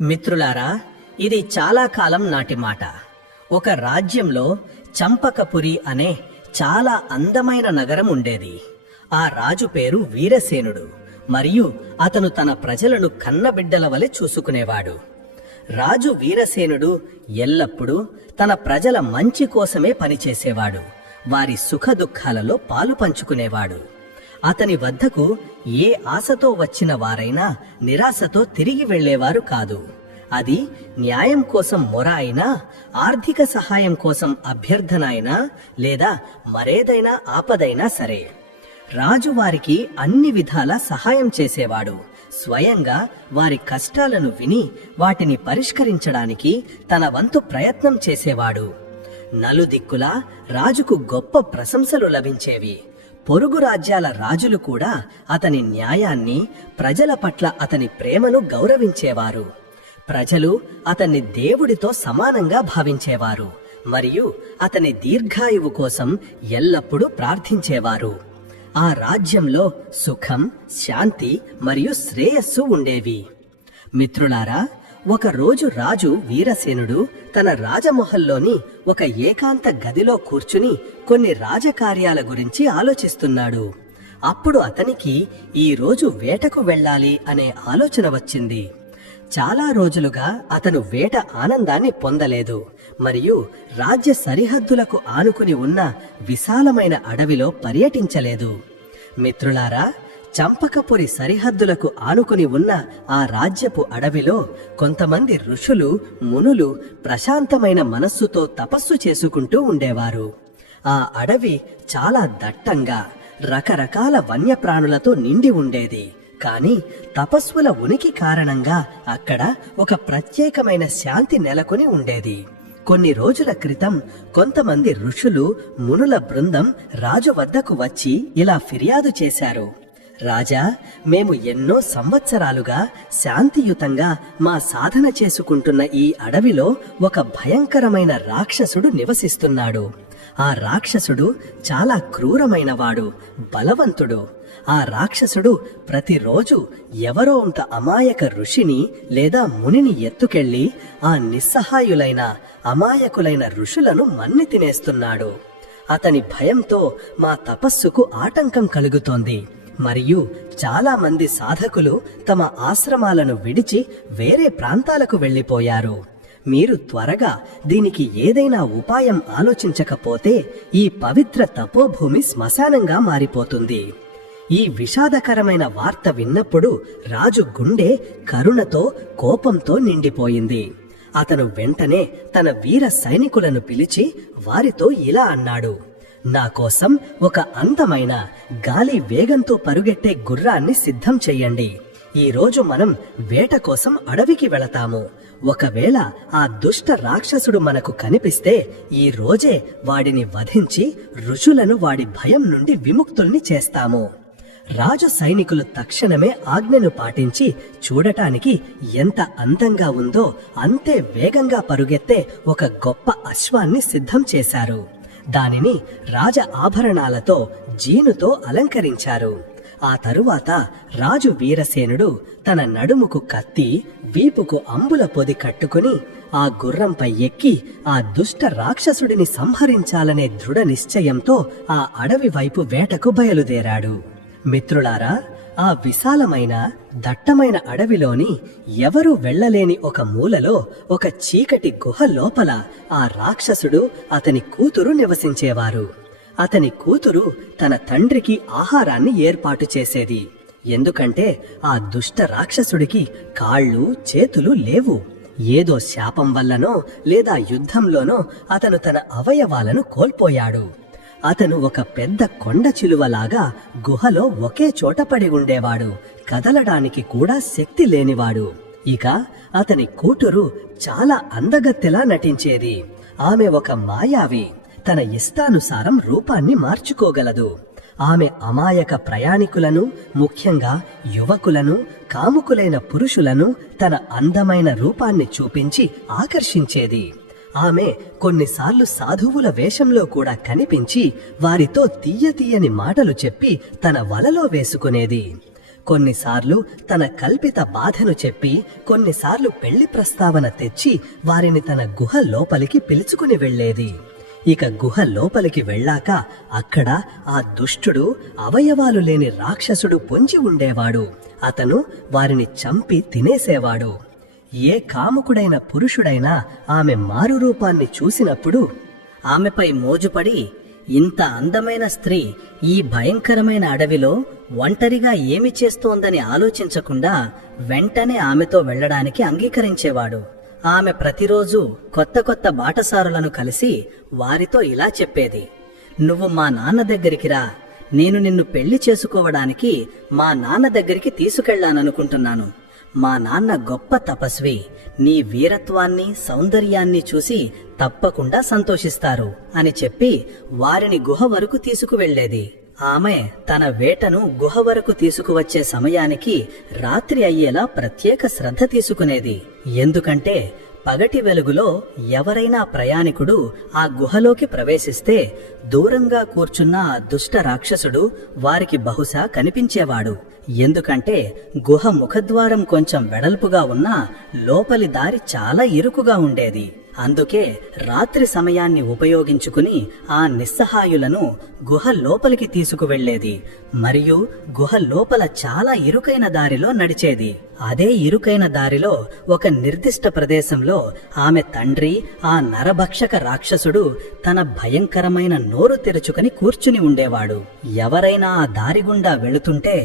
మిత్రులారా, ఇది చాలా కాలం నాటి మాట. ఒక రాజ్యంలో చంపకపురి అనే చాలా అందమైన నగరం ఉండేది. ఆ రాజు పేరు వీరసేనుడు మరియు అతను తన ప్రజలను కన్నబిడ్డల వలె చూసుకునేవాడు. రాజు వీరసేనుడు ఎల్లప్పుడూ తన ప్రజల మంచి కోసమే పనిచేసేవాడు. వారి సుఖదుఖాలలో పాలు పంచుకునేవాడు. అతని వద్దకు ఏ ఆశతో వచ్చిన వారైనా నిరాశతో తిరిగి వెళ్లేవారు కాదు. అది న్యాయం కోసం మొర అయినా, ఆర్థిక సహాయం కోసం అభ్యర్థన అయినా, లేదా మరేదైనా ఆపదైనా సరే, రాజు వారికి అన్ని విధాల సహాయం చేసేవాడు. స్వయంగా వారి కష్టాలను విని వాటిని పరిష్కరించడానికి తన వంతు ప్రయత్నం చేసేవాడు. నలుదిక్కులా రాజుకు గొప్ప ప్రశంసలు లభించేవి. పొరుగు రాజ్యాల రాజులు కూడా అతని న్యాయాన్ని, ప్రజల పట్ల అతని ప్రేమను గౌరవించేవారు. ప్రజలు అతన్ని దేవుడితో సమానంగా భావించేవారు మరియు అతని దీర్ఘాయువు కోసం ఎల్లప్పుడూ ప్రార్థించేవారు. ఆ రాజ్యంలో సుఖం, శాంతి మరియు శ్రేయస్సు ఉండేవి. మిత్రులారా, ఒకరోజు రాజు వీరసేనుడు తన రాజమహల్లోని ఒక ఏకాంత గదిలో కూర్చుని కొన్ని రాజకార్యాల గురించి ఆలోచిస్తున్నాడు. అప్పుడు అతనికి ఈ రోజు వేటకు వెళ్ళాలి అనే ఆలోచన వచ్చింది. చాలా రోజులుగా అతను వేట ఆనందాన్ని పొందలేదు మరియు రాజ్య సరిహద్దులకు ఆనుకుని ఉన్న విశాలమైన అడవిలో పర్యటించలేదు. మిత్రులారా, చంపకపురి సరిహద్దులకు ఆనుకుని ఉన్న ఆ రాజ్యపు అడవిలో కొంతమంది ఋషులు, మునులు ప్రశాంతమైన మనస్సుతో తపస్సు చేసుకుంటూ ఉండేవారు. ఆ అడవి చాలా దట్టంగా రకరకాల వన్యప్రాణులతో నిండి ఉండేది. కాని తపస్సుల ఉనికి కారణంగా అక్కడ ఒక ప్రత్యేకమైన శాంతి నెలకొని ఉండేది. కొన్ని రోజుల క్రితం కొంతమంది ఋషులు, మునుల బృందం రాజు వద్దకు వచ్చి ఇలా ఫిర్యాదు చేశారు: రాజా, మేము ఎన్నో సంవత్సరాలుగా శాంతియుతంగా మా సాధన చేసుకుంటున్న ఈ అడవిలో ఒక భయంకరమైన రాక్షసుడు నివసిస్తున్నాడు. ఆ రాక్షసుడు చాలా క్రూరమైనవాడు, బలవంతుడు. ఆ రాక్షసుడు ప్రతిరోజు ఎవరో ఒక అమాయక ఋషిని లేదా మునిని ఎత్తుకెళ్లి ఆ నిస్సహాయులైన, అమాయకులైన ఋషులను మన్ని తినేస్తున్నాడు. అతని భయంతో మా తపస్సుకు ఆటంకం కలుగుతోంది మరియు చాలా మంది సాధకులు తమ ఆశ్రమాలను విడిచి వేరే ప్రాంతాలకు వెళ్లిపోయారు. మీరు త్వరగా దీనికి ఏదైనా ఉపాయం ఆలోచించకపోతే ఈ పవిత్ర తపోభూమి శ్మశానంగా మారిపోతుంది. ఈ విషాదకరమైన వార్త విన్నప్పుడు రాజు గుండె కరుణతో, కోపంతో నిండిపోయింది. అతను వెంటనే తన వీర సైనికులను పిలిచి వారితో ఇలా అన్నాడు: నా కోసం ఒక అందమైన, గాలి వేగంతో పరుగెట్టే గుర్రాన్ని సిద్ధం చెయ్యండి. ఈ రోజు మనం వేట కోసం అడవికి వెళతాము. ఒకవేళ ఆ దుష్ట రాక్షసుడు మనకు కనిపిస్తే ఈ రోజే వాడిని వధించి ఋషులను వాడి భయం నుండి విముక్తుల్ని చేస్తాము. రాజు సైనికులు తక్షణమే ఆజ్ఞను పాటించి చూడటానికి ఎంత అందంగా ఉందో అంతే వేగంగా పరుగెత్తే ఒక గొప్ప అశ్వాన్ని సిద్ధం చేశారు. దానిని రాజ ఆభరణాలతో, జీనుతో అలంకరించారు. ఆ తరువాత రాజు వీరసేనుడు తన నడుముకు కత్తి, వీపుకు అంబుల పొది కట్టుకుని ఆ గుర్రంపై ఎక్కి ఆ దుష్ట రాక్షసుడిని సంహరించాలనే దృఢ నిశ్చయంతో ఆ అడవి వైపు వేటకు బయలుదేరాడు. మిత్రులారా, ఆ విశాలమైన, దట్టమైన అడవిలోని ఎవరూ వెళ్లలేని ఒక మూలలో ఒక చీకటి గుహ లోపల ఆ రాక్షసుడు, అతని కూతురు నివసించేవారు. అతని కూతురు తన తండ్రికి ఆహారాన్ని ఏర్పాటు చేసేది. ఎందుకంటే ఆ దుష్ట రాక్షసుడికి కాళ్ళు, చేతులు లేవు. ఏదో శాపం వల్లనో లేదా యుద్ధంలోనో అతను తన అవయవాలను కోల్పోయాడు. అతను ఒక పెద్ద కొండ చిలువలాగా గుహలో ఒకే చోట పడి ఉండేవాడు. కదలడానికి కూడా శక్తి లేనివాడు. ఇక అతని కూతురు చాలా అందగత్తెలా నటించేది. ఆమె ఒక మాయావి. తన ఇష్టానుసారం రూపాన్ని మార్చుకోగలదు. ఆమె అమాయక ప్రయాణికులను, ముఖ్యంగా యువకులను, కాముకులైన పురుషులను తన అందమైన రూపాన్ని చూపించి ఆకర్షించేది. ఆమె కొన్నిసార్లు సాధువుల వేషంలో కూడా కనిపించి వారితో తీయతీయని మాటలు చెప్పి తన వలలో వేసుకునేది. కొన్నిసార్లు తన కల్పిత బాధను చెప్పి, కొన్నిసార్లు పెళ్లి ప్రస్తావన తెచ్చి వారిని తన గుహ లోపలికి పిలుచుకుని వెళ్లేది. ఇక గుహ లోపలికి వెళ్ళాక అక్కడ ఆ దుష్టుడు, అవయవాలు లేని రాక్షసుడు పొంచి ఉండేవాడు. అతను వారిని చంపి తినేసేవాడు. ఏ కాముకుడైన పురుషుడైనా ఆమె మారు రూపాన్ని చూసినప్పుడు ఆమెపై మోజుపడి, ఇంత అందమైన స్త్రీ ఈ భయంకరమైన అడవిలో ఒంటరిగా ఏమి చేస్తోందని ఆలోచించకుండా వెంటనే ఆమెతో వెళ్లడానికి అంగీకరించేవాడు. ఆమె ప్రతిరోజు కొత్త కొత్త బాటసారులను కలిసి వారితో ఇలా చెప్పేది, నువ్వు మా నాన్న దగ్గరికి రా, నేను నిన్ను పెళ్లి చేసుకోవడానికి మా నాన్న దగ్గరికి తీసుకెళ్లాననుకుంటున్నాను. మా నాన్న గొప్ప తపస్వి, నీ వీరత్వాన్ని సౌందర్యాన్ని చూసి తప్పకుండా సంతోషిస్తారు అని చెప్పి వారిని గుహ వరకు తీసుకువెళ్లేది. ఆమె తన వేటను గుహ వరకు తీసుకువచ్చే సమయానికి రాత్రి అయ్యేలా ప్రత్యేక శ్రద్ధ తీసుకునేది. ఎందుకంటే పగటి వెలుగులో ఎవరైనా ప్రయాణికుడు ఆ గుహలోకి ప్రవేశిస్తే దూరంగా కూర్చున్న ఆ దుష్ట రాక్షసుడు వారికి బహుశా కనిపించేవాడు. ఎందుకంటే గుహ ముఖద్వారం కొంచెం వెడల్పుగా ఉన్నా లోపలి దారి చాలా ఇరుకుగా ఉండేది. అందుకే రాత్రి సమయాన్ని ఉపయోగించుకుని ఆ నిస్సహాయులను గుహ లోపలికి తీసుకువెళ్లేది మరియు గుహ లోపల చాలా ఇరుకైన దారిలో నడిచేది. అదే ఇరుకైన దారిలో ఒక నిర్దిష్ట ప్రదేశంలో ఆమె తండ్రి, ఆ నరభక్షక రాక్షసుడు తన భయంకరమైన నోరు తెరుచుకుని కూర్చుని ఉండేవాడు. ఎవరైనా ఆ దారి గుండా వెళుతుంటే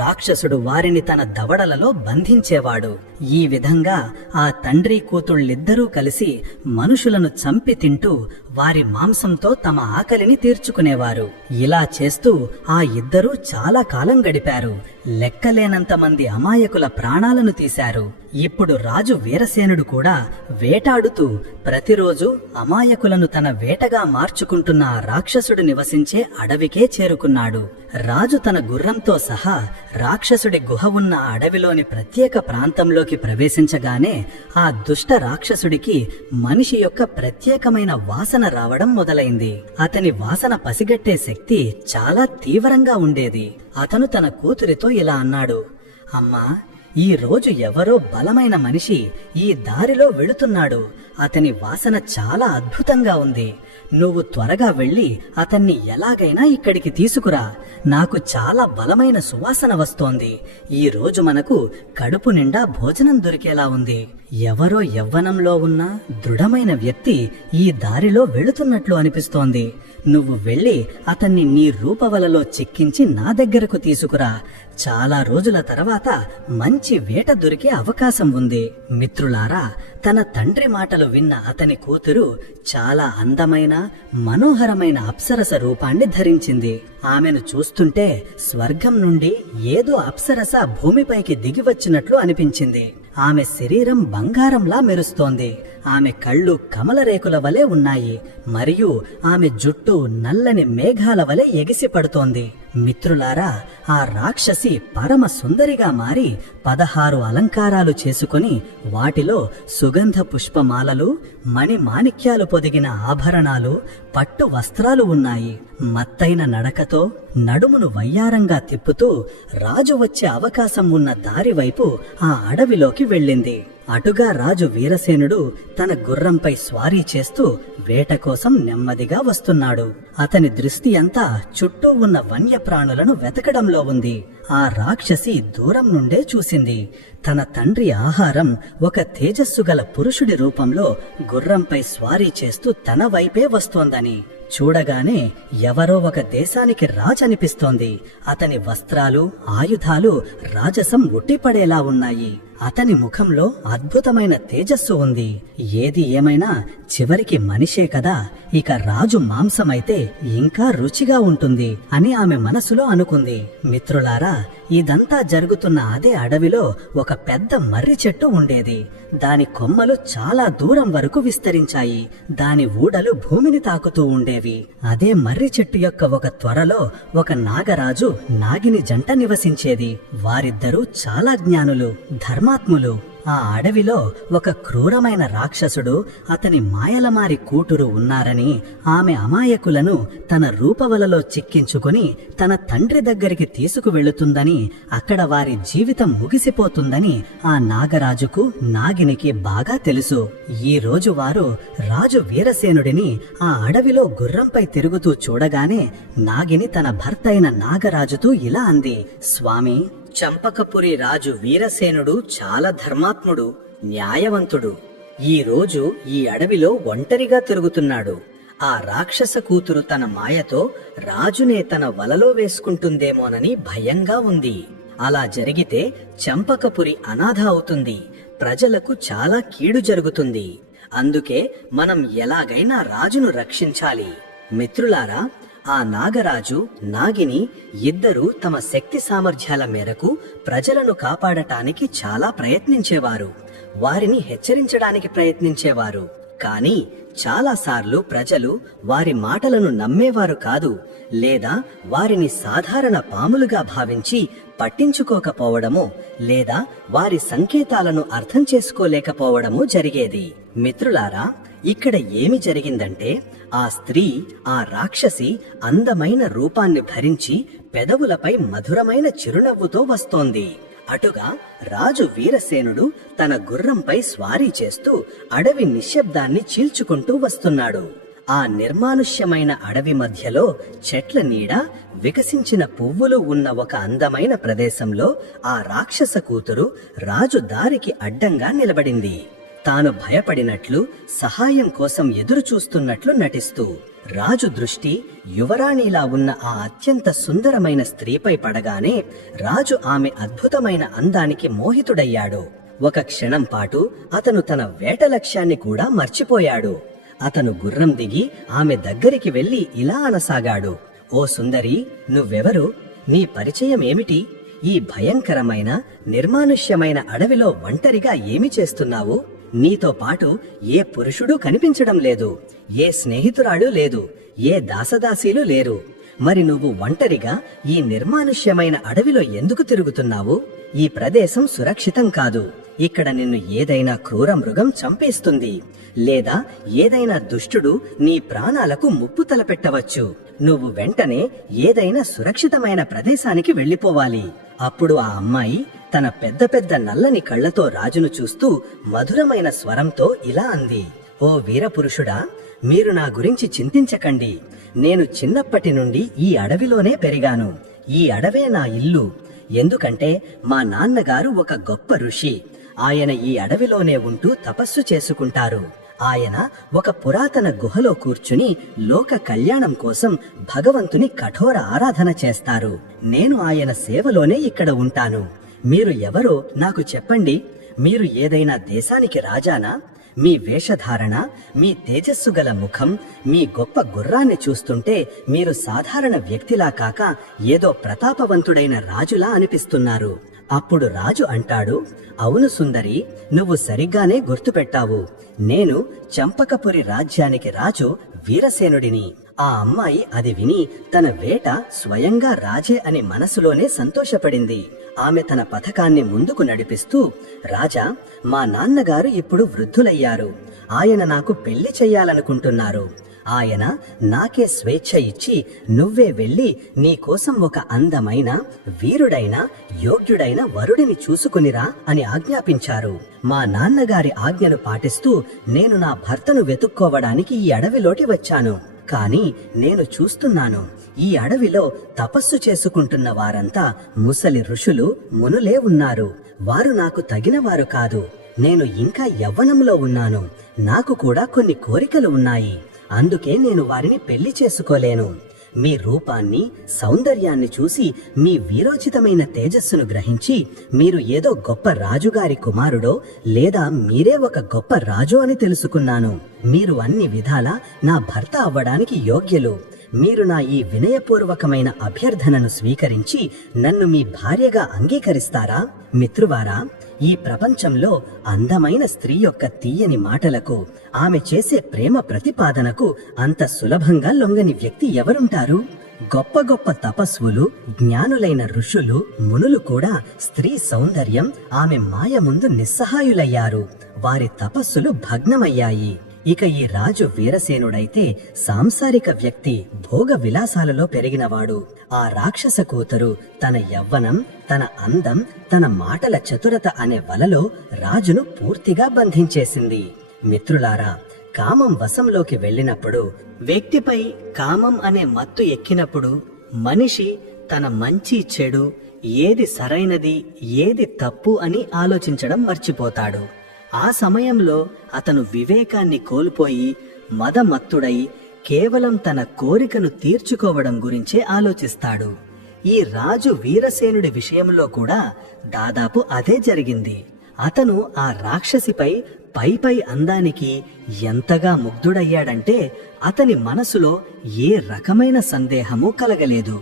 రాక్షసుడు వారిని తన దవడలలో బంధించేవాడు. ఈ విధంగా ఆ తండ్రి కూతుళ్ళిద్దరూ కలిసి మనుషులను చంపి తింటూ వారి మాంసంతో తమ ఆకలిని తీర్చుకునేవారు. ఇలా చేస్తూ ఆ ఇద్దరూ చాలా కాలం గడిపారు. లెక్కలేనంత మంది అమాయకుల ప్రాణాలను తీశారు. ఇప్పుడు రాజు వీరసేనుడు కూడా వేటాడుతూ ప్రతిరోజు అమాయకులను తన వేటగా మార్చుకుంటున్న ఆ రాక్షసుడు నివసించే అడవికే చేరుకున్నాడు. రాజు తన గుర్రంతో సహా రాక్షసుడి గుహ ఉన్న అడవిలోని ప్రత్యేక ప్రాంతంలోకి ప్రవేశించగానే ఆ దుష్ట రాక్షసుడికి మనిషి యొక్క ప్రత్యేకమైన వాసన రావడం మొదలైంది. అతని వాసన పసిగట్టే శక్తి చాలా తీవ్రంగా ఉండేది. అతను తన కూతురితో ఇలా అన్నాడు, అమ్మా, ఈ రోజు ఎవరో బలమైన మనిషి ఈ దారిలో వెళుతున్నాడు. అతని వాసన చాలా అద్భుతంగా ఉంది. నువ్వు త్వరగా వెళ్ళి అతన్ని ఎలాగైనా ఇక్కడికి తీసుకురా. నాకు చాలా బలమైన సువాసన వస్తోంది. ఈ రోజు మనకు కడుపు నిండా భోజనం దొరికేలా ఉంది. ఎవరో యవ్వనంలో ఉన్న దృఢమైన వ్యక్తి ఈ దారిలో వెళుతున్నట్లు అనిపిస్తోంది. నువ్వు వెళ్ళి అతన్ని నీ రూపవలలో చిక్కించి నా దగ్గరకు తీసుకురా. చాలా రోజుల తర్వాత మంచి వేట దొరికే అవకాశం ఉంది. మిత్రులారా, తన తండ్రి మాటలు విన్న అతని కూతురు చాలా అందమైన, మనోహరమైన అప్సరస రూపాన్ని ధరించింది. ఆమెను చూస్తుంటే స్వర్గం నుండి ఏదో అప్సరస భూమిపైకి దిగివచ్చినట్లు అనిపించింది. ఆమె శరీరం బంగారంలా మెరుస్తోంది. ఆమె కళ్ళు కమల రేకుల వలె ఉన్నాయి మరియు ఆమె జుట్టు నల్లని మేఘాల వలె ఎగిసి పడుతోంది. మిత్రులారా, ఆ రాక్షసి పరమ సుందరిగా మారి 16 అలంకారాలు చేసుకుని వాటిలో సుగంధ పుష్పమాలలు, మణి మాణిక్యాలు పొదిగిన ఆభరణాలు, పట్టు వస్త్రాలు ఉన్నాయి. మత్తైన నడకతో నడుమును వయ్యారంగా తిప్పుతూ రాజు వచ్చే అవకాశం ఉన్న దారి వైపు ఆ అడవిలోకి వెళ్ళింది. అటుగా రాజు వీరసేనుడు తన గుర్రంపై స్వారీ చేస్తూ వేట కోసం నెమ్మదిగా వస్తున్నాడు. అతని దృష్టి అంతా చుట్టూ ఉన్న వన్యప్రాణులను వెతకడంలో ఉంది. ఆ రాక్షసి దూరం నుండే చూసింది. తన తండ్రి ఆహారం ఒక తేజస్సు గల పురుషుడి రూపంలో గుర్రంపై స్వారీ చేస్తూ తన వైపే వస్తోందని చూడగానే ఎవరో ఒక దేశానికి రాజనిపిస్తోంది. అతని వస్త్రాలు, ఆయుధాలు రాజసం ఉట్టిపడేలా ఉన్నాయి. అతని ముఖంలో అద్భుతమైన తేజస్సు ఉంది. ఏది ఏమైనా చివరికి మనిషే కదా, ఇక రాజు మాంసమైతే ఇంకా రుచిగా ఉంటుంది అని ఆమె మనసులో అనుకుంది. మిత్రులారా, ఇదంతా జరుగుతున్న అదే అడవిలో ఒక పెద్ద మర్రి చెట్టు ఉండేది. దాని కొమ్మలు చాలా దూరం వరకు విస్తరించాయి. దాని ఊడలు భూమిని తాకుతూ ఉండేవి. అదే మర్రి చెట్టు యొక్క ఒక త్వరలో ఒక నాగరాజు, నాగిని జంట నివసించేది. వారిద్దరూ చాలా జ్ఞానులు, ధర్మాత్ములు. ఆ అడవిలో ఒక క్రూరమైన రాక్షసుడు అతని మాయలమారి కూతురు ఉన్నారని ఆమె అమాయకులను తన రూపవలలో చిక్కించుకుని తన తండ్రి దగ్గరికి తీసుకువెళుతుందని, అక్కడ వారి జీవితం ముగిసిపోతుందని ఆ నాగరాజుకు నాగినికి బాగా తెలుసు. ఈ రోజు వారు రాజు వీరసేనుడిని ఆ అడవిలో గుర్రంపై తిరుగుతూ చూడగానే నాగిని తన భర్త అయిన నాగరాజుతో ఇలా అంది, స్వామి, చంపకపురి రాజు వీరసేనుడు చాలా ధర్మాత్ముడు, న్యాయవంతుడు. ఈ రోజు ఈ అడవిలో ఒంటరిగా తిరుగుతున్నాడు. ఆ రాక్షస కూతురు తన మాయతో రాజునే తన వలలో వేసుకుంటుందేమోనని భయంగా ఉంది. అలా జరిగితే చంపకపురి అనాథ అవుతుంది, ప్రజలకు చాలా కీడు జరుగుతుంది. అందుకే మనం ఎలాగైనా రాజును రక్షించాలి. మిత్రులారా, ఆ నాగరాజు, నాగిని ఇద్దరూ తమ శక్తి సామర్థ్యాల మేరకు ప్రజలను కాపాడటానికి చాలా ప్రయత్నించేవారు. వారిని హెచ్చరించడానికి ప్రయత్నించేవారు. కానీ చాలాసార్లు ప్రజలు వారి మాటలను నమ్మేవారు కాదు, లేదా వారిని సాధారణ పాములుగా భావించి పట్టించుకోకపోవడము, లేదా వారి సంకేతాలను అర్థం చేసుకోలేకపోవడము జరిగేది. మిత్రులారా, ఇక్కడ ఏమి జరిగిందంటే, ఆ స్త్రీ, ఆ రాక్షసి అందమైన రూపాన్ని భరించి పెదవులపై మధురమైన చిరునవ్వుతో వస్తోంది. అటుగా రాజు వీరసేనుడు తన గుర్రంపై స్వారీ చేస్తూ అడవి నిశ్శబ్దాన్ని చీల్చుకుంటూ వస్తున్నాడు. ఆ నిర్మానుష్యమైన అడవి మధ్యలో చెట్ల నీడ, వికసించిన పువ్వులు ఉన్న ఒక అందమైన ప్రదేశంలో ఆ రాక్షస కూతురు రాజు దారికి అడ్డంగా నిలబడింది. తాను భయపడినట్లు, సహాయం కోసం ఎదురు చూస్తున్నట్లు నటిస్తూ రాజు దృష్టి యువరాణిలా ఉన్న ఆ అత్యంత సుందరమైన స్త్రీపై పడగానే రాజు ఆమె అద్భుతమైన అందానికి మోహితుడయ్యాడు. ఒక క్షణం పాటు అతను తన వేట లక్ష్యాన్ని కూడా మర్చిపోయాడు. అతను గుర్రం దిగి ఆమె దగ్గరికి వెళ్లి ఇలా అనసాగాడు, ఓ సుందరి, నువ్వెవరు? నీ పరిచయం ఏమిటి? ఈ భయంకరమైన నిర్మానుష్యమైన అడవిలో ఒంటరిగా ఏమి చేస్తున్నావు? నీతో పాటు ఏ పురుషుడు కనిపించడం లేదు, ఏ స్నేహితురాలు లేదు, ఏ దాసదాసీలు లేరు. మరి నువ్వు ఒంటరిగా ఈ నిర్మానుష్యమైన అడవిలో ఎందుకు తిరుగుతున్నావు? ఈ ప్రదేశం సురక్షితం కాదు. ఇక్కడ నిన్ను ఏదైనా క్రూర మృగం చంపేస్తుంది, లేదా ఏదైనా దుష్టుడు నీ ప్రాణాలకు ముప్పు తలపెట్టవచ్చు. నువ్వు వెంటనే ఏదైనా సురక్షితమైన ప్రదేశానికి వెళ్లిపోవాలి. అప్పుడు ఆ అమ్మాయి తన పెద్ద పెద్ద నల్లని కళ్లతో రాజును చూస్తూ మధురమైన స్వరంతో ఇలా అంది, ఓ వీరపురుషుడా, మీరు నా గురించి చింతించకండి. నేను చిన్నప్పటి నుండి ఈ అడవిలోనే పెరిగాను. ఈ అడవే నా ఇల్లు. ఎందుకంటే మా నాన్నగారు ఒక గొప్ప ఋషి. ఆయన ఈ అడవిలోనే ఉంటూ తపస్సు చేసుకుంటారు. ఆయన ఒక పురాతన గుహలో కూర్చుని లోక కళ్యాణం కోసం భగవంతుని కఠోర ఆరాధన చేస్తారు. నేను ఆయన సేవలోనే ఇక్కడ ఉంటాను. మీరు ఎవరో నాకు చెప్పండి. మీరు ఏదైనా దేశానికి రాజానా? మీ వేషధారణ, మీ తేజస్సు గల ముఖం, మీ గొప్ప గుర్రాన్ని చూస్తుంటే మీరు సాధారణ వ్యక్తిలా కాక ఏదో ప్రతాపవంతుడైన రాజులా అనిపిస్తున్నారు. అప్పుడు రాజు అంటాడు, అవును సుందరి, నువ్వు సరిగ్గానే గుర్తుపెట్టావు. నేను చంపకపురి రాజ్యానికి రాజు వీరసేనుడిని. ఆ అమ్మాయి అది విని తన వేట స్వయంగా రాజే అని మనసులోనే సంతోషపడింది. ఆమె తన పథకాన్ని ముందుకు నడిపిస్తూ, రాజా, మా నాన్నగారు ఇప్పుడు వృద్ధులయ్యారు. ఆయన నాకు పెళ్లి చెయ్యాలనుకుంటున్నారు. ఆయన నాకే స్వేచ్ఛ ఇచ్చి నువ్వే వెళ్లి నీకోసం ఒక అందమైన, వీరుడైన, యోగ్యుడైన వరుడిని చూసుకునిరా అని ఆజ్ఞాపించారు. మా నాన్నగారి ఆజ్ఞను పాటిస్తూ నేను నా భర్తను వెతుక్కోవడానికి ఈ అడవిలోకి వచ్చాను. కానీ నేను చూస్తున్నాను, ఈ అడవిలో తపస్సు చేసుకుంటున్న వారంతా ముసలి ఋషులు, మునులే ఉన్నారు. వారు నాకు తగినవారు కాదు. నేను ఇంకా యవ్వనంలో ఉన్నాను. నాకు కూడా కొన్ని కోరికలు ఉన్నాయి. అందుకే నేను వారిని పెళ్లి చేసుకోలేను. మీ రూపాన్ని, సౌందర్యాన్ని చూసి మీ వీరోచితమైన తేజస్సును గ్రహించి మీరు ఏదో గొప్ప రాజుగారి కుమారుడో లేదా మీరే ఒక గొప్ప రాజు అని తెలుసుకున్నాను. మీరు అన్ని విధాలా నా భర్త అవ్వడానికి యోగ్యులు. మీరు నా ఈ వినయపూర్వకమైన అభ్యర్థనను స్వీకరించి నన్ను మీ భార్యగా అంగీకరిస్తారా? మిత్రువారా, ఈ ప్రపంచంలో అందమైన స్త్రీ యొక్క తీయని మాటలకు, ఆమె చేసే ప్రేమ ప్రతిపాదనకు అంత సులభంగా లొంగని వ్యక్తి ఎవరుంటారు? గొప్ప గొప్ప తపస్వులు, జ్ఞానులైన ఋషులు, మునులు కూడా స్త్రీ సౌందర్యం, ఆమె మాయ ముందు నిస్సహాయులయ్యారు. వారి తపస్సులు భగ్నమయ్యాయి. ఇక ఈ రాజు వీరసేనుడైతే సాంసారిక వ్యక్తి, భోగ విలాసాలలో పెరిగినవాడు. ఆ రాక్షస కూతురు తన యవ్వనం, తన అందం, తన మాటల చతురత అనే వలలో రాజును పూర్తిగా బంధించేసింది. మిత్రులారా, కామం వశంలోకి వెళ్ళినప్పుడు, వ్యక్తిపై కామం అనే మత్తు ఎక్కినప్పుడు మనిషి తన మంచి చెడు, ఏది సరైనది ఏది తప్పు అని ఆలోచించడం మర్చిపోతాడు. ఆ సమయంలో అతను వివేకాన్ని కోల్పోయి మదమత్తుడై కేవలం తన కోరికను తీర్చుకోవడం గురించే ఆలోచిస్తాడు. ఈ రాజు వీరసేనుడి విషయంలో కూడా దాదాపు అదే జరిగింది. అతను ఆ రాక్షసిపై పై అందానికి ఎంతగా ముగ్ధుడయ్యాడంటే అతని మనసులో ఏ రకమైన సందేహము కలగలేదు.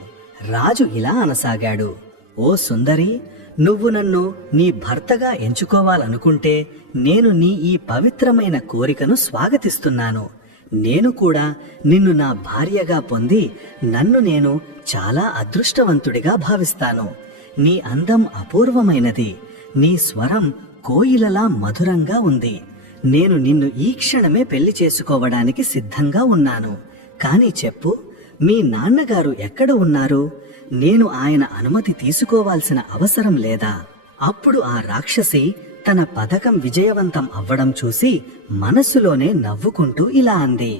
రాజు ఇలా అనసాగాడు, ఓ సుందరి, నువ్వు నన్ను నీ భర్తగా ఎంచుకోవాలనుకుంటే నేను నీ ఈ పవిత్రమైన కోరికను స్వాగతిస్తున్నాను. నేను కూడా నిన్ను నా భార్యగా పొంది నన్ను నేను చాలా అదృష్టవంతుడిగా భావిస్తాను. నీ అందం అపూర్వమైనది, నీ స్వరం కోయిలలా మధురంగా ఉంది. నేను నిన్ను ఈ క్షణమే పెళ్లి చేసుకోవడానికి సిద్ధంగా ఉన్నాను. కాని చెప్పు, మీ నాన్నగారు ఎక్కడ ఉన్నారు? నేను ఆయన అనుమతి తీసుకోవాల్సిన అవసరం లేదా? అప్పుడు ఆ రాక్షసి తన పథకం విజయవంతం అవ్వడం చూసి మనస్సులోనే నవ్వుకుంటూ ఇలా అంది,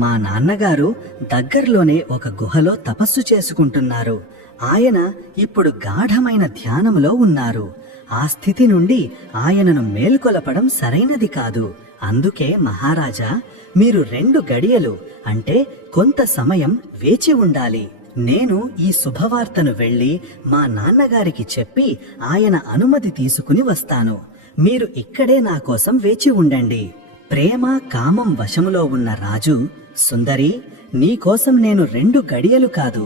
మా నాన్నగారు దగ్గర్లోనే ఒక గుహలో తపస్సు చేసుకుంటున్నారు. ఆయన ఇప్పుడు గాఢమైన ధ్యానంలో ఉన్నారు. ఆ స్థితి నుండి ఆయనను మేల్కొలపడం సరైనది కాదు. అందుకే మహారాజా, మీరు 2 గడియలు అంటే కొంత సమయం వేచి ఉండాలి. నేను ఈ శుభవార్తను వెళ్లి మా నాన్నగారికి చెప్పి ఆయన అనుమతి తీసుకుని వస్తాను. మీరు ఇక్కడే నా కోసం వేచి ఉండండి. ప్రేమ కామం వశములో ఉన్న రాజు, సుందరి, నీకోసం నేను 2 గడియలు కాదు,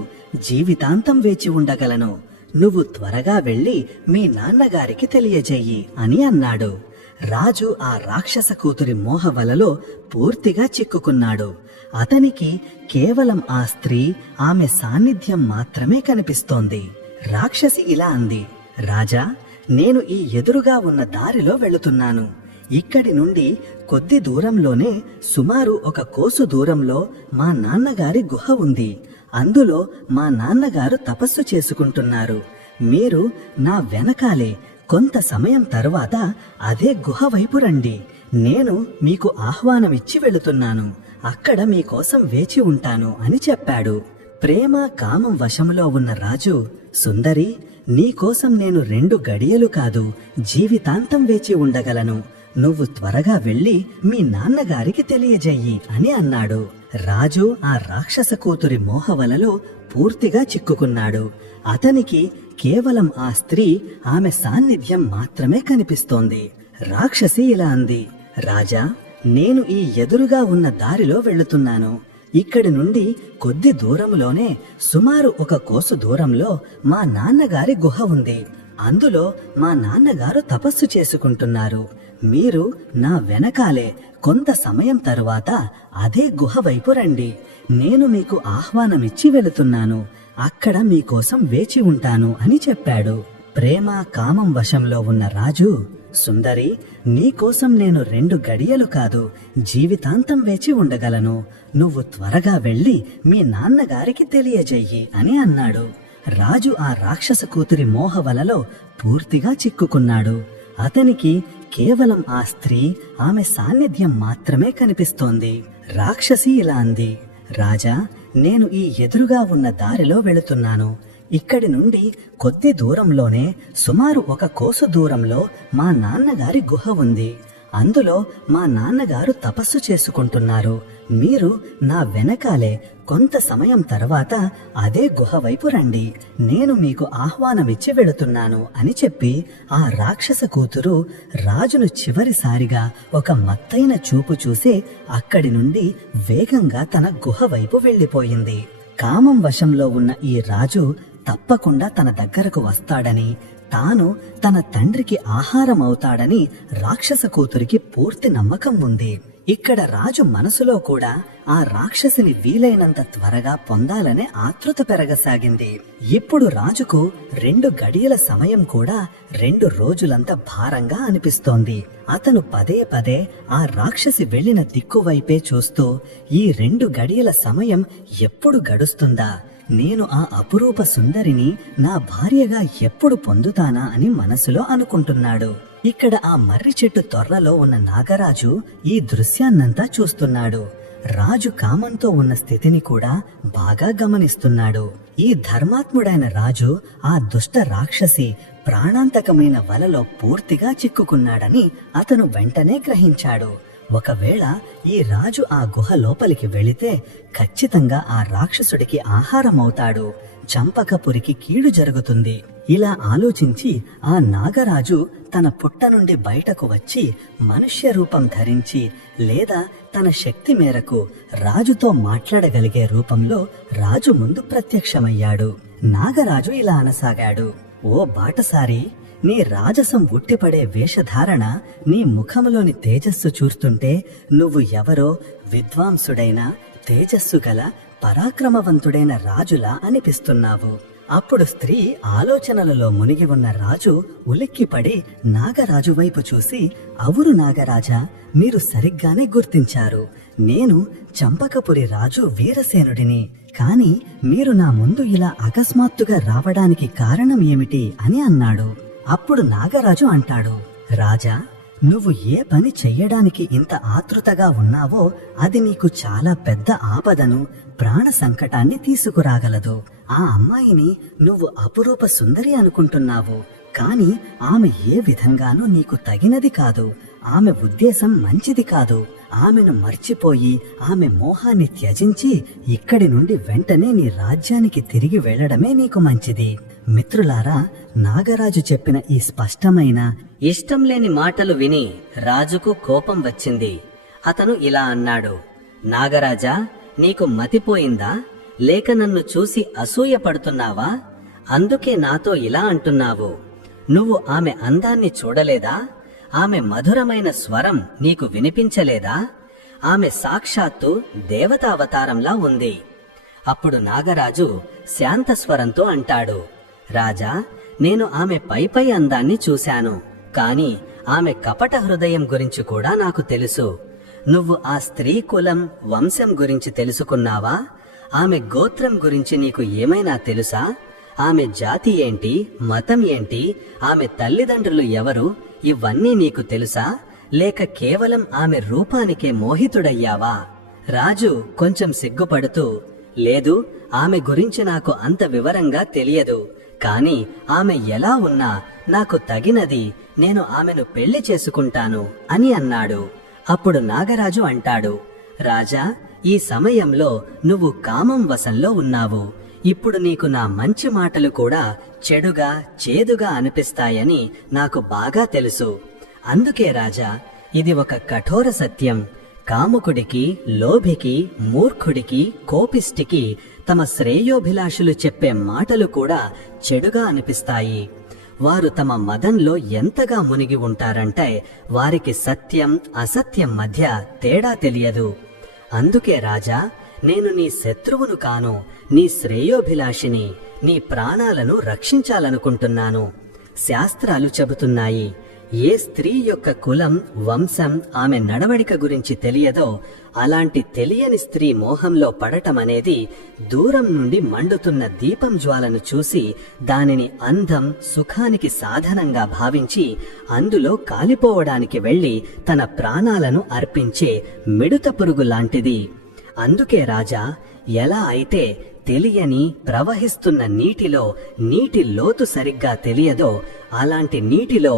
జీవితాంతం వేచి ఉండగలను. నువ్వు త్వరగా వెళ్లి మీ నాన్నగారికి తెలియజేయి అని అన్నాడు. రాజు ఆ రాక్షస కూతురి మోహవలలో పూర్తిగా చిక్కుకున్నాడు. అతనికి కేవలం ఆ స్త్రీ, ఆమె సాన్నిధ్యం మాత్రమే కనిపిస్తోంది. రాక్షసి ఇలా అంది, రాజా, నేను ఈ ఎదురుగా ఉన్న దారిలో వెళుతున్నాను. ఇక్కడి నుండి కొద్ది దూరంలోనే, సుమారు 1 కోసు దూరంలో మా నాన్నగారి గుహ ఉంది. అందులో మా నాన్నగారు తపస్సు చేసుకుంటున్నారు. మీరు నా వెనకాలే కొంత సమయం తరువాత అదే గుహ వైపు రండి. నేను మీకు ఆహ్వానమిచ్చి వెళుతున్నాను. అక్కడ మీకోసం వేచి ఉంటాను అని చెప్పాడు. ప్రేమ కామం వశములో ఉన్న రాజు, సుందరి, నీకోసం నేను 2 గడియలు కాదు, జీవితాంతం వేచి ఉండగలను. నువ్వు త్వరగా వెళ్లి మీ నాన్నగారికి తెలియజేయి అని అన్నాడు. రాజు ఆ రాక్షస కూతురి మోహవలలో పూర్తిగా చిక్కుకున్నాడు. అతనికి కేవలం ఆ స్త్రీ, ఆమె సాన్నిధ్యం మాత్రమే కనిపిస్తోంది. రాక్షసి ఇలా అంది, రాజా, నేను ఈ ఎదురుగా ఉన్న దారిలో వెళుతున్నాను. ఇక్కడి నుండి కొద్ది దూరంలోనే, సుమారు 1 కోసు దూరంలో మా నాన్నగారి గుహ ఉంది. అందులో మా నాన్నగారు తపస్సు చేసుకుంటున్నారు. మీరు నా వెనకాలే కొంత సమయం తరువాత అదే గుహ వైపు రండి. నేను మీకు ఆహ్వానమిచ్చి వెళుతున్నాను. అక్కడ మీకోసం వేచి ఉంటాను అని చెప్పాడు. ప్రేమ కామం వశంలో ఉన్న రాజు, సుందరి, నీకోసం నేను 2 గడియలు కాదు, జీవితాంతం వేచి ఉండగలను. నువ్వు త్వరగా వెళ్లి మీ నాన్నగారికి తెలియజేయి అని అన్నాడు. రాజు ఆ రాక్షస కూతురి మోహవలలో పూర్తిగా చిక్కుకున్నాడు. అతనికి కేవలం ఆ స్త్రీ, ఆమె సాన్నిధ్యం మాత్రమే కనిపిస్తోంది. రాక్షసి ఇలా అంది, రాజా, నేను ఈ ఎదురుగా ఉన్న దారిలో వెళుతున్నాను. ఇక్కడి నుండి కొద్ది దూరంలోనే, సుమారు 1 కోసు దూరంలో మా నాన్నగారి గుహ ఉంది. అందులో మా నాన్నగారు తపస్సు చేసుకుంటున్నారు. మీరు నా వెనకాలే కొంత సమయం తర్వాత అదే గుహ వైపు రండి. నేను మీకు ఆహ్వానమిచ్చి వెళుతున్నాను అని చెప్పి ఆ రాక్షస కూతురు రాజును చివరిసారిగా ఒక మత్తైన చూపు చూసి అక్కడి నుండి వేగంగా తన గుహ వైపు వెళ్లిపోయింది. కామం వశంలో ఉన్న ఈ రాజు తప్పకుండా తన దగ్గరకు వస్తాడని, తాను తన తండ్రికి ఆహారం అవుతాడని రాక్షస కూతురికి పూర్తి నమ్మకం ఉంది. ఇక్కడ రాజు మనసులో కూడా ఆ రాక్షసిని వీలైనంత త్వరగా పొందాలనే ఆతృత పెరగసాగింది. ఇప్పుడు రాజుకు 2 గడియల సమయం కూడా 2 రోజులంత భారంగా అనిపిస్తోంది. అతను పదే పదే ఆ రాక్షసి వెళ్లిన దిక్కువైపే చూస్తూ, ఈ 2 గడియల సమయం ఎప్పుడు గడుస్తుందా, నేను ఆ అపురూప సుందరిని నా భార్యగా ఎప్పుడు పొందుతానా అని మనసులో అనుకుంటున్నాడు. ఇక్కడ ఆ మర్రి చెట్టు తొర్రలో ఉన్న నాగరాజు ఈ దృశ్యాన్నంతా చూస్తున్నాడు. రాజు కామంతో ఉన్న స్థితిని కూడా బాగా గమనిస్తున్నాడు. ఈ ధర్మాత్ముడైన రాజు ఆ దుష్ట రాక్షసి ప్రాణాంతకమైన వలలో పూర్తిగా చిక్కుకున్నాడని అతను వెంటనే గ్రహించాడు. ఒకవేళ ఈ రాజు ఆ గుహ లోపలికి వెళితే ఖచ్చితంగా ఆ రాక్షసుడికి ఆహారమవుతాడు, చంపకపురికి కీడు జరుగుతుంది. ఇలా ఆలోచించి ఆ నాగరాజు తన పుట్ట నుండి బయటకు వచ్చి మనుష్య రూపం ధరించి లేదా తన శక్తి మేరకు రాజుతో మాట్లాడగలిగే రూపంలో రాజు ముందు ప్రత్యక్షమయ్యాడు. నాగరాజు ఇలా అనసాగాడు, ఓ బాటసారి, నీ రాజసం ఉట్టిపడే వేషధారణ, నీ ముఖములోని తేజస్సు చూస్తుంటే నువ్వు ఎవరో విద్వాంసుడైన తేజస్సు గల పరాక్రమవంతుడైన రాజులా అనిపిస్తున్నావు. అప్పుడు స్త్రీ ఆలోచనలలో మునిగి ఉన్న రాజు ఉలిక్కిపడి నాగరాజు వైపు చూసి, అవును నాగరాజా, మీరు సరిగ్గానే గుర్తించారు. నేను చంపకపురి రాజు వీరసేనుడిని. కాని మీరు నా ముందు ఇలా అకస్మాత్తుగా రావడానికి కారణం ఏమిటి అని అన్నాడు. అప్పుడు నాగరాజు అంటాడు, రాజా, నువ్వు ఏ పని చెయ్యడానికి ఇంత ఆతృతగా ఉన్నావో అది నీకు చాలా పెద్ద ఆపదను, ప్రాణ సంకటాన్ని తీసుకురాగలదు. ఆ అమ్మాయిని నువ్వు అపురూప సుందరి అనుకుంటున్నావు, కాని ఆమె ఏ విధంగానూ నీకు తగినది కాదు. ఆమె ఉద్దేశం మంచిది కాదు. ఆమెను మర్చిపోయి ఆమె మోహాన్ని త్యజించి ఇక్కడి నుండి వెంటనే నీ రాజ్యానికి తిరిగి వెళ్లడమే నీకు మంచిది. మిత్రులారా, నాగరాజు చెప్పిన ఈ స్పష్టమైన ఇష్టం లేని మాటలు విని రాజుకు కోపం వచ్చింది. అతను ఇలా అన్నాడు, నాగరాజా, నీకు మతిపోయిందా? లేక నన్ను చూసి అసూయ పడుతున్నావా? అందుకే నాతో ఇలా అంటున్నావు. నువ్వు ఆమె అందాన్ని చూడలేదా? ఆమె మధురమైన స్వరం నీకు వినిపించలేదా? ఆమె సాక్షాత్తు దేవతావతారంలా ఉంది. అప్పుడు నాగరాజు శాంత స్వరంతో అంటాడు, రాజా, నేను ఆమె పైపై అందాన్ని చూశాను, కాని ఆమె కపట హృదయం గురించి కూడా నాకు తెలుసు. నువ్వు ఆ స్త్రీ కులం, వంశం గురించి తెలుసుకున్నావా? ఆమె గోత్రం గురించి నీకు ఏమైనా తెలుసా? ఆమె జాతి ఏంటి, మతం ఏంటి, ఆమె తల్లిదండ్రులు ఎవరు, ఇవన్నీ నీకు తెలుసా? లేక కేవలం ఆమె రూపానికే మోహితుడయ్యావా? రాజు కొంచెం సిగ్గుపడుతూ, లేదు, ఆమె గురించి నాకు అంత వివరంగా తెలియదు. కాని ఆమె ఎలా ఉన్నా నాకు తగినది, నేను ఆమెను పెళ్లి చేసుకుంటాను అని అన్నాడు. అప్పుడు నాగరాజు అంటాడు, రాజా, ఈ సమయంలో నువ్వు కామం వశంలో ఉన్నావు. ఇప్పుడు నీకు నా మంచి మాటలు కూడా చెడుగా, చేదుగా అనిపిస్తాయని నాకు బాగా తెలుసు. అందుకే రాజా, ఇది ఒక కఠోర సత్యం. కాముకుడికి, లోభికి, మూర్ఖుడికి, కోపిష్టికి తమ శ్రేయోభిలాషులు చెప్పే మాటలు కూడా చెడుగా అనిపిస్తాయి. వారు తమ మదంలో ఎంతగా మునిగి ఉంటారంటే వారికి సత్యం, అసత్యం మధ్య తేడా తెలియదు. అందుకే రాజా, నేను నీ శత్రువును కాను, నీ శ్రేయోభిలాషిని, నీ ప్రాణాలను రక్షించాలనుకుంటున్నాను. శాస్త్రాలు చెబుతున్నాయి, ఏ స్త్రీ యొక్క కులం, వంశం, ఆమె నడవడిక గురించి తెలియదో అలాంటి తెలియని స్త్రీ మోహంలో పడటమనేది దూరం నుండి మండుతున్న దీపం జ్వాలను చూసి దానిని అందం, సుఖానికి సాధనంగా భావించి అందులో కాలిపోవడానికి వెళ్లి తన ప్రాణాలను అర్పించే మిడుత పురుగు లాంటిది. అందుకే రాజా, ఎలా అయితే తెలియని ప్రవహిస్తున్న నీటిలో నీటి లోతు సరిగ్గా తెలియదో అలాంటి నీటిలో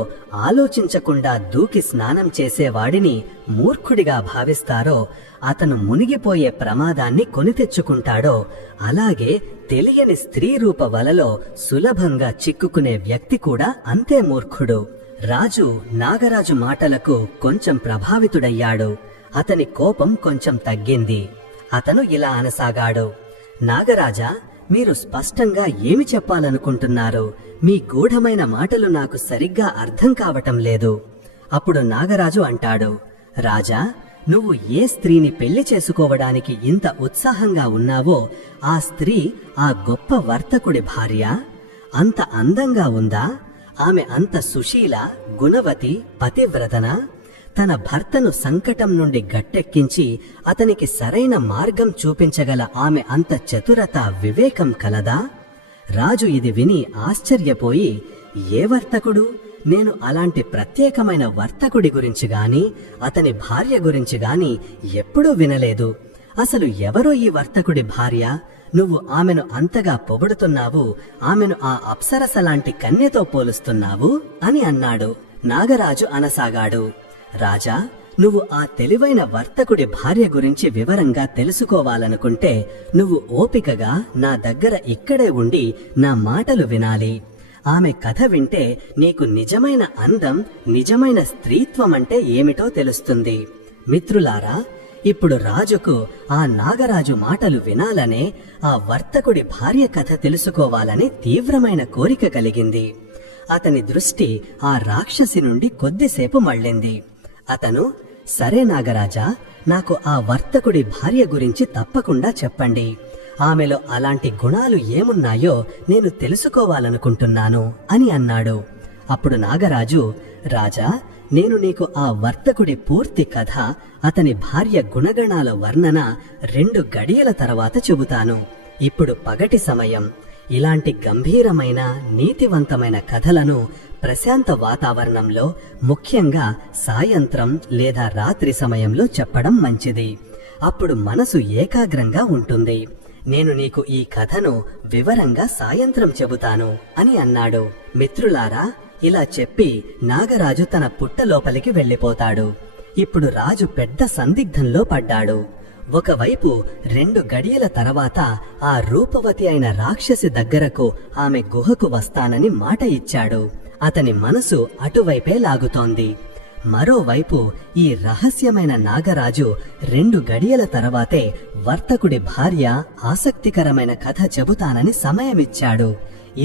ఆలోచించకుండా దూకి స్నానం చేసేవాడిని మూర్ఖుడిగా భావిస్తారో, అతను మునిగిపోయే ప్రమాదాన్ని కొని తెచ్చుకుంటాడో, అలాగే తెలియని స్త్రీ రూప వలలో సులభంగా చిక్కుకునే వ్యక్తి కూడా అంతే మూర్ఖుడు. రాజు నాగరాజు మాటలకు కొంచెం ప్రభావితుడయ్యాడు. అతని కోపం కొంచెం తగ్గింది. అతను ఇలా అనసాగాడు, నాగరాజా, మీరు స్పష్టంగా ఏమి చెప్పాలనుకుంటున్నారు? మీ గూఢమైన మాటలు నాకు సరిగ్గా అర్థం కావటం లేదు. అప్పుడు నాగరాజు అంటాడు, రాజా, నువ్వు ఏ స్త్రీని పెళ్లి చేసుకోవడానికి ఇంత ఉత్సాహంగా ఉన్నావో ఆ స్త్రీ ఆ గొప్ప వర్తకుడి భార్య. అంత అందంగా ఉందా? ఆమె అంత సుశీల, గుణవతి, పతివ్రతన? తన భర్తను సంకటం నుండి గట్టెక్కించి అతనికి సరైన మార్గం చూపించగల ఆమె అంత చతురత, వివేకం కలదా? రాజు ఇది విని ఆశ్చర్యపోయి, ఏ వర్తకుడు? నేను అలాంటి ప్రత్యేకమైన వర్తకుడి గురించి గాని అతని భార్య గురించి గాని ఎప్పుడూ వినలేదు. అసలు ఎవరో ఈ వర్తకుడి భార్య? నువ్వు ఆమెను అంతగా పొగుడుతున్నావు, ఆమెను ఆ అప్సరసలాంటి కన్యతో పోలుస్తున్నావు అని అన్నాడు. నాగరాజు అనసాగాడు, రాజా, నువ్వు ఆ తెలివైన వర్తకుడి భార్య గురించి వివరంగా తెలుసుకోవాలనుకుంటే నువ్వు ఓపికగా నా దగ్గర ఇక్కడే ఉండి నా మాటలు వినాలి. ఆమె కథ వింటే నీకు నిజమైన అందం, నిజమైన స్త్రీత్వం అంటే ఏమిటో తెలుస్తుంది. మిత్రులారా, ఇప్పుడు రాజుకు ఆ నాగరాజు మాటలు వినాలనే, ఆ వర్తకుడి భార్య కథ తెలుసుకోవాలని తీవ్రమైన కోరిక కలిగింది. అతని దృష్టి ఆ రాక్షసి నుండి కొద్దిసేపు మళ్ళింది. అతను, సరే నాగరాజా, నాకు ఆ వర్తకుడి భార్య గురించి తప్పకుండా చెప్పండి. ఆమెలో అలాంటి గుణాలు ఏమున్నాయో నేను తెలుసుకోవాలనుకుంటున్నాను అని అన్నాడు. అప్పుడు నాగరాజు, రాజా, నేను నీకు ఆ వర్తకుడి పూర్తి కథ, అతని భార్య గుణగణాల వర్ణన 2 గడియల తర్వాత చెబుతాను. ఇప్పుడు పగటి సమయం. ఇలాంటి గంభీరమైన, నీతివంతమైన కథలను ప్రశాంత వాతావరణంలో, ముఖ్యంగా సాయంత్రం లేదా రాత్రి సమయంలో చెప్పడం మంచిది. అప్పుడు మనసు ఏకాగ్రంగా ఉంటుంది. నేను నీకు ఈ కథను వివరంగా సాయంత్రం చెబుతాను అని అన్నాడు. మిత్రులారా, ఇలా చెప్పి నాగరాజు తన పుట్ట లోపలికి వెళ్ళిపోతాడు. ఇప్పుడు రాజు పెద్ద సందిగ్ధంలో పడ్డాడు. ఒకవైపు 2 గడియల తర్వాత ఆ రూపవతి అయిన రాక్షసి దగ్గరకు, ఆమె గుహకు వస్తానని మాట ఇచ్చాడు. అతని మనసు అటువైపే లాగుతోంది. మరోవైపు ఈ రహస్యమైన నాగరాజు 2 గడియల తర్వాతే వర్తకుడి భార్య ఆసక్తికరమైన కథ చెబుతానని సమయమిచ్చాడు.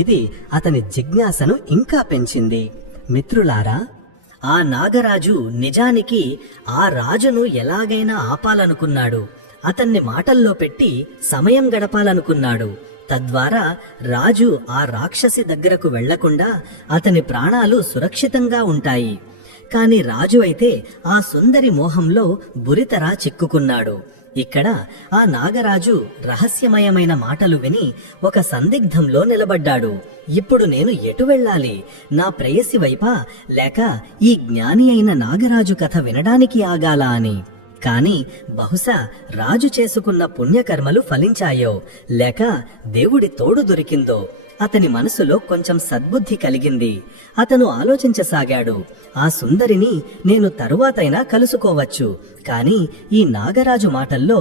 ఇది అతని జిజ్ఞాసను ఇంకా పెంచింది. మిత్రులారా, ఆ నాగరాజు నిజానికి ఆ రాజును ఎలాగైనా ఆపాలనుకున్నాడు. అతన్ని మాటల్లో పెట్టి సమయం గడపాలనుకున్నాడు. తద్వారా రాజు ఆ రాక్షసి దగ్గరకు వెళ్లకుండా అతని ప్రాణాలు సురక్షితంగా ఉంటాయి. కాని రాజు అయితే ఆ సుందరి మోహంలో బురితరా చిక్కుకున్నాడు. ఇక్కడ ఆ నాగరాజు రహస్యమయమైన మాటలు విని ఒక సందిగ్ధంలో నిలబడ్డాడు. ఇప్పుడు నేను ఎటు వెళ్ళాలి? నా ప్రేయసి వైపా, లేక ఈ జ్ఞాని అయిన నాగరాజు కథ వినడానికి ఆగాలా అని. కాని బహుశా రాజు చేసుకున్న పుణ్యకర్మలు ఫలించాయో, లేక దేవుడి తోడు దొరికిందో అతని మనసులో కొంచెం సద్బుద్ధి కలిగింది. అతను ఆలోచించసాగాడు, ఆ సుందరిని నేను తరువాతైనా కలుసుకోవచ్చు. కాని ఈ నాగరాజు మాటల్లో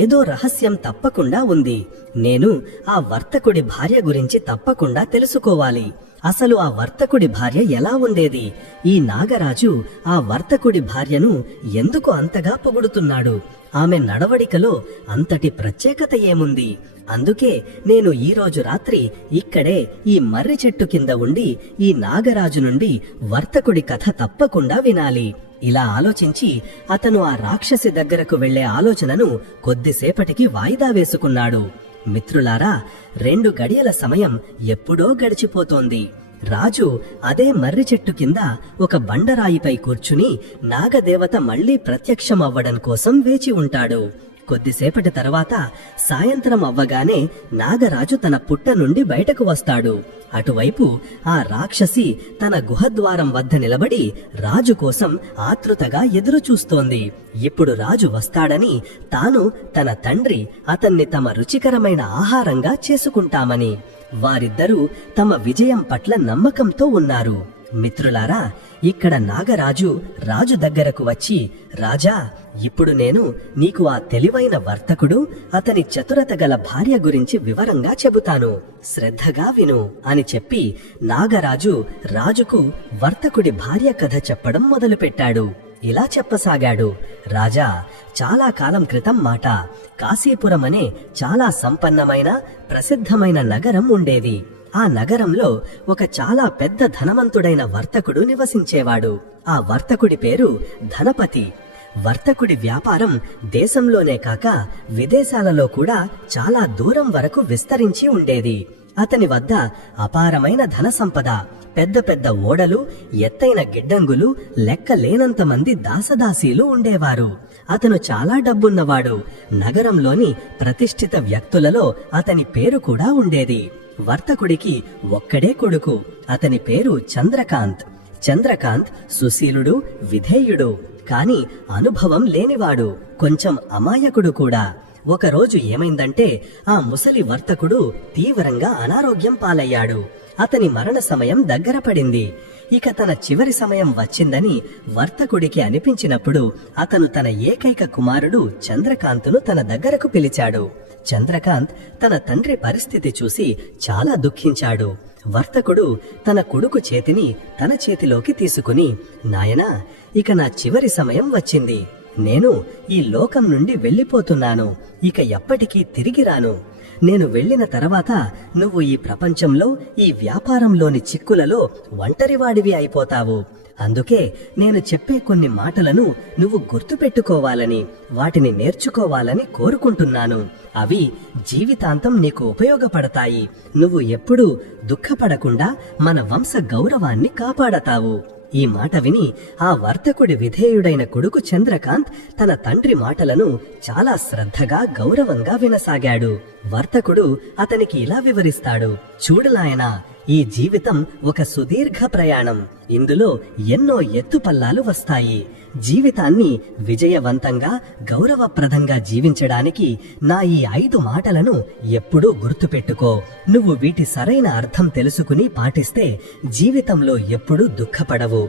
ఏదో రహస్యం తప్పకుండా ఉంది. నేను ఆ వర్తకుడి భార్య గురించి తప్పకుండా తెలుసుకోవాలి. అసలు ఆ వర్తకుడి భార్య ఎలా ఉండేది? ఈ నాగరాజు ఆ వర్తకుడి భార్యను ఎందుకు అంతగా పొగుడుతున్నాడు? ఆమె నడవడికలో అంతటి ప్రత్యేకత ఏముంది? అందుకే నేను ఈ రోజు రాత్రి ఇక్కడే ఈ మర్రి చెట్టు కింద ఉండి ఈ నాగరాజు నుండి వర్తకుడి కథ తప్పకుండా వినాలి. ఇలా ఆలోచించి అతను ఆ రాక్షసి దగ్గరకు వెళ్లే ఆలోచనను కొద్దిసేపటికి వాయిదా వేసుకున్నాడు. మిత్రులారా, 2 గడియల సమయం ఎప్పుడో గడిచిపోతోంది. రాజు అదే మర్రి చెట్టు కింద ఒక బండరాయిపై కూర్చుని నాగదేవత మళ్లీ ప్రత్యక్షమవ్వడం కోసం వేచి ఉంటాడు. కొద్దిసేపటి తర్వాత సాయంత్రం అవ్వగానే నాగరాజు తన పుట్ట నుండి బయటకు వస్తాడు. అటువైపు ఆ రాక్షసి తన గుహద్వారం వద్ద నిలబడి రాజు కోసం ఆతృతగా ఎదురు చూస్తోంది. ఇప్పుడు రాజు వస్తాడని, తాను తన తండ్రి అతన్ని తమ రుచికరమైన ఆహారంగా చేసుకుంటామని. వారిద్దరూ తమ విజయం పట్ల నమ్మకంతో ఉన్నారు. మిత్రులారా, ఇక్కడ నాగరాజు రాజు దగ్గరకు వచ్చి, రాజా, ఇప్పుడు నేను నీకు ఆ తెలివైన వర్తకుడు, అతని చతురత గల భార్య గురించి వివరంగా చెబుతాను, శ్రద్ధగా విను అని చెప్పి నాగరాజు రాజుకు వర్తకుడి భార్య కథ చెప్పడం మొదలుపెట్టాడు. ఇలా చెప్పసాగాడు, రాజా, చాలా కాలం క్రితం మాట, కాశీపురం అనే చాలా సంపన్నమైన ప్రసిద్ధమైన నగరం ఉండేది. ఆ నగరంలో ఒక చాలా పెద్ద ధనవంతుడైన వర్తకుడు నివసించేవాడు. ఆ వర్తకుడి పేరు ధనపతి. వర్తకుడి వ్యాపారం దేశంలోనే కాక విదేశాలలో కూడా చాలా దూరం వరకు విస్తరించి ఉండేది. అతని వద్ద అపారమైన ధన సంపద, పెద్ద పెద్ద ఓడలు, ఎత్తైన గిడ్డంగులు, లెక్కలేనంత మంది దాసదాసీలు ఉండేవారు. అతను చాలా డబ్బున్నవాడు. నగరంలోని ప్రతిష్ఠిత వ్యక్తులలో అతని పేరు కూడా ఉండేది. వర్తకుడికి ఒక్కడే కొడుకు. అతని పేరు చంద్రకాంత్. చంద్రకాంత్ సుశీలుడు, విధేయుడు, కాని అనుభవం లేనివాడు, కొంచెం అమాయకుడు కూడా. ఒకరోజు ఏమైందంటే ఆ ముసలి వర్తకుడు తీవ్రంగా అనారోగ్యం పాలయ్యాడు. అతని మరణ సమయం దగ్గర పడింది. ఇక తన చివరి సమయం వచ్చిందని వర్తకుడికి అనిపించినప్పుడు అతను తన ఏకైక కుమారుడు చంద్రకాంత్ను తన దగ్గరకు పిలిచాడు. చంద్రకాంత్ తన తండ్రి పరిస్థితి చూసి చాలా దుఃఖించాడు. వర్తకుడు తన కొడుకు చేతిని తన చేతిలోకి తీసుకుని, నాయనా, ఇక నా చివరి సమయం వచ్చింది. నేను ఈ లోకం నుండి వెళ్ళిపోతున్నాను. ఇక ఎప్పటికీ తిరిగి రాను. నేను వెళ్ళిన తర్వాత నువ్వు ఈ ప్రపంచంలో, ఈ వ్యాపారంలోని చిక్కులలో ఒంటరివాడివి అయిపోతావు. అందుకే నేను చెప్పే కొన్ని మాటలను నువ్వు గుర్తుపెట్టుకోవాలని, వాటిని నేర్చుకోవాలని కోరుకుంటున్నాను. అవి జీవితాంతం నీకు ఉపయోగపడతాయి. నువ్వు ఎప్పుడూ దుఃఖపడకుండా మన వంశ గౌరవాన్ని కాపాడతావు. ఈ మాట విని ఆ వర్తకుడి విధేయుడైన కొడుకు చంద్రకాంత్ తన తండ్రి మాటలను చాలా శ్రద్ధగా, గౌరవంగా వినసాగాడు. వర్తకుడు అతనికి ఇలా వివరిస్తాడు, చూడు నాయనా, ఈ జీవితం ఒక సుదీర్ఘ ప్రయాణం. ఇందులో ఎన్నో ఎత్తుపల్లాలు వస్తాయి. జీవితాన్ని విజయవంతంగా, గౌరవప్రదంగా జీవించడానికి నా ఈ 5 మాటలను ఎప్పుడూ గుర్తుపెట్టుకో. నువ్వు వీటి సరైన అర్థం తెలుసుకుని పాటిస్తే జీవితంలో ఎప్పుడూ దుఃఖపడవు,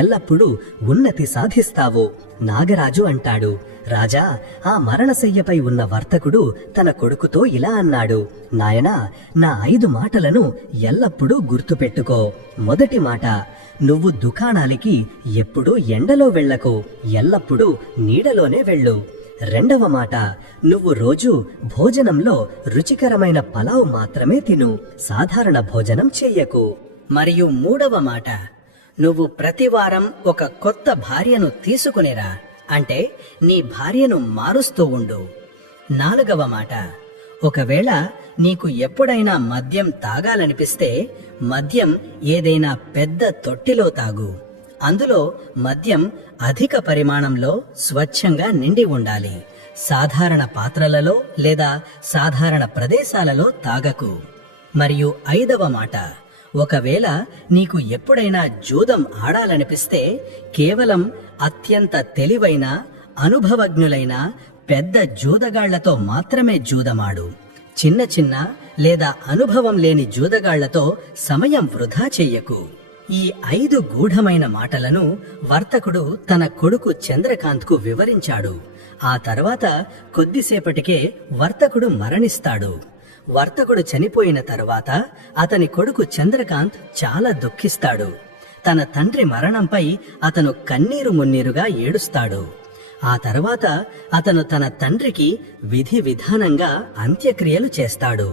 ఎల్లప్పుడూ ఉన్నతి సాధిస్తావు. నాగరాజు అంటాడు, రాజా, ఆ మరణశయ్యపై ఉన్న వర్తకుడు తన కొడుకుతో ఇలా అన్నాడు, నాయనా, నా 5 మాటలను ఎల్లప్పుడూ గుర్తుపెట్టుకో. మొదటి మాట, నువ్వు దుకాణానికి ఎప్పుడూ ఎండలో వెళ్ళకు, ఎల్లప్పుడూ నీడలోనే వెళ్ళు. రెండవ మాట, నువ్వు రోజు భోజనంలో రుచికరమైన పలావ్ మాత్రమే తిను, సాధారణ భోజనం చెయ్యకు. మరియు మూడవ మాట, నువ్వు ప్రతివారం ఒక కొత్త భార్యను తీసుకునిరా, అంటే నీ భార్యను మారుస్తూ ఉండు. నాలుగవ మాట, ఒకవేళ నీకు ఎప్పుడైనా మద్యం తాగాలనిపిస్తే మద్యం ఏదైనా పెద్ద తొట్టిలో తాగు. అందులో మద్యం అధిక పరిమాణంలో స్వచ్ఛంగా నిండి ఉండాలి. సాధారణ పాత్రలలో లేదా సాధారణ ప్రదేశాలలో తాగకు. మరియు ఐదవ మాట, ఒకవేళ నీకు ఎప్పుడైనా జూదం ఆడాలనిపిస్తే కేవలం అత్యంత తెలివైన, అనుభవజ్ఞులైన పెద్ద జూదగాళ్లతో మాత్రమే జూదమాడు. చిన్న చిన్న లేదా అనుభవం లేని జూదగాళ్లతో సమయం వృధా చెయ్యకు. ఈ 5 గూఢమైన మాటలను వర్తకుడు తన కొడుకు చంద్రకాంత్కు వివరించాడు. ఆ తర్వాత కొద్దిసేపటికే వర్తకుడు మరణిస్తాడు. వర్తకుడు చనిపోయిన తరువాత అతని కొడుకు చంద్రకాంత్ చాలా దుఃఖిస్తాడు. తన తండ్రి మరణంపై అతను కన్నీరు మున్నీరుగా ఏడుస్తాడు. ఆ తర్వాత అతను తన తండ్రికి విధి విధానంగా అంత్యక్రియలు చేస్తాడు.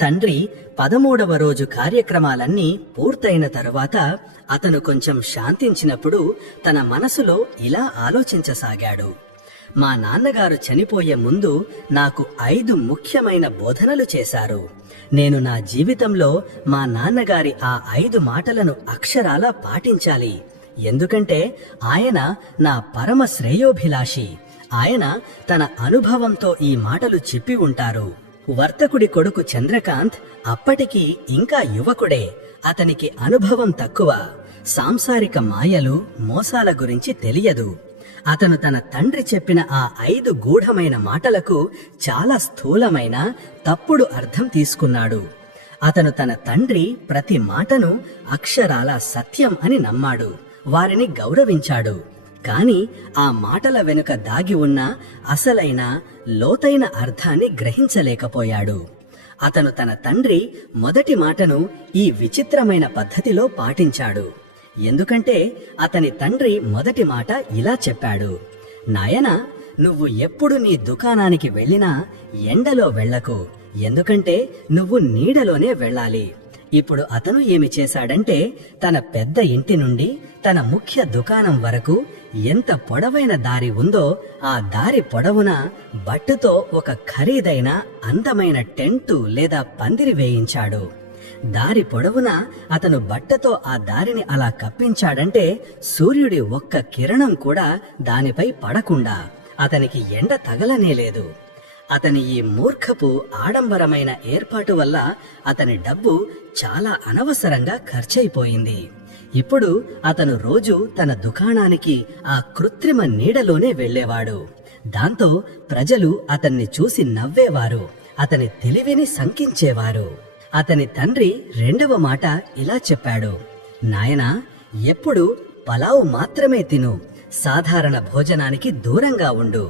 తండ్రి 13వ రోజు కార్యక్రమాలన్నీ పూర్తయిన తరువాత అతను కొంచెం శాంతించినప్పుడు తన మనసులో ఇలా ఆలోచించసాగాడు, మా నాన్నగారు చనిపోయే ముందు నాకు 5 ముఖ్యమైన బోధనలు చేశారు. నేను నా జీవితంలో మా నాన్నగారి ఆ 5 మాటలను అక్షరాలా పాటించాలి. ఎందుకంటే ఆయన నా పరమ శ్రేయోభిలాషి. ఆయన తన అనుభవంతో ఈ మాటలు చెప్పి ఉంటారు. వర్తకుడి కొడుకు చంద్రకాంత్ అప్పటికి ఇంకా యువకుడే. అతనికి అనుభవం తక్కువ. సాంసారిక మాయలు, మోసాల గురించి తెలియదు. అతను తన తండ్రి చెప్పిన ఆ 5 గూఢమైన మాటలకు చాలా స్థూలమైన, తప్పుడు అర్థం తీసుకున్నాడు. అతను తన తండ్రి ప్రతి మాటను అక్షరాల సత్యం అని నమ్మాడు, వారిని గౌరవించాడు. కాని ఆ మాటల వెనుక దాగి ఉన్న అసలైన, లోతైన అర్థాన్ని గ్రహించలేకపోయాడు. అతను తన తండ్రి మొదటి మాటను ఈ విచిత్రమైన పద్ధతిలో పాటించాడు. ఎందుకంటే అతని తండ్రి మొదటి మాట ఇలా చెప్పాడు, నాయనా, నువ్వు ఎప్పుడు నీ దుకాణానికి వెళ్ళినా ఎండలో వెళ్ళకు, ఎందుకంటే నువ్వు నీడలోనే వెళ్ళాలి. ఇప్పుడు అతను ఏమి చేశాడంటే తన పెద్ద ఇంటి నుండి తన ముఖ్య దుకాణం వరకు ఎంత పొడవైన దారి ఉందో ఆ దారి పొడవున బట్టుతో ఒక ఖరీదైన అందమైన టెంటు లేదా పందిరి వేయించాడు. దారి పొడవున అతను బట్టతో ఆ దారిని అలా కప్పించాడంటే సూర్యుడి ఒక్క కిరణం కూడా దానిపై పడకుండా అతనికి ఎండ తగలనేలేదు. అతని ఈ మూర్ఖపు ఆడంబరమైన ఏర్పాటు వల్ల అతని డబ్బు చాలా అనవసరంగా ఖర్చయిపోయింది. ఇప్పుడు అతను రోజు తన దుకాణానికి ఆ కృత్రిమ నీడలోనే వెళ్ళేవాడు. దాంతో ప్రజలు అతన్ని చూసి నవ్వేవారు, అతని తెలివిని శంకించేవారు. అతని తండ్రి రెండవ మాట ఇలా చెప్పాడు, నాయనా, ఎప్పుడు పలావు మాత్రమే తిను, సాధారణ భోజనానికి దూరంగా ఉండు.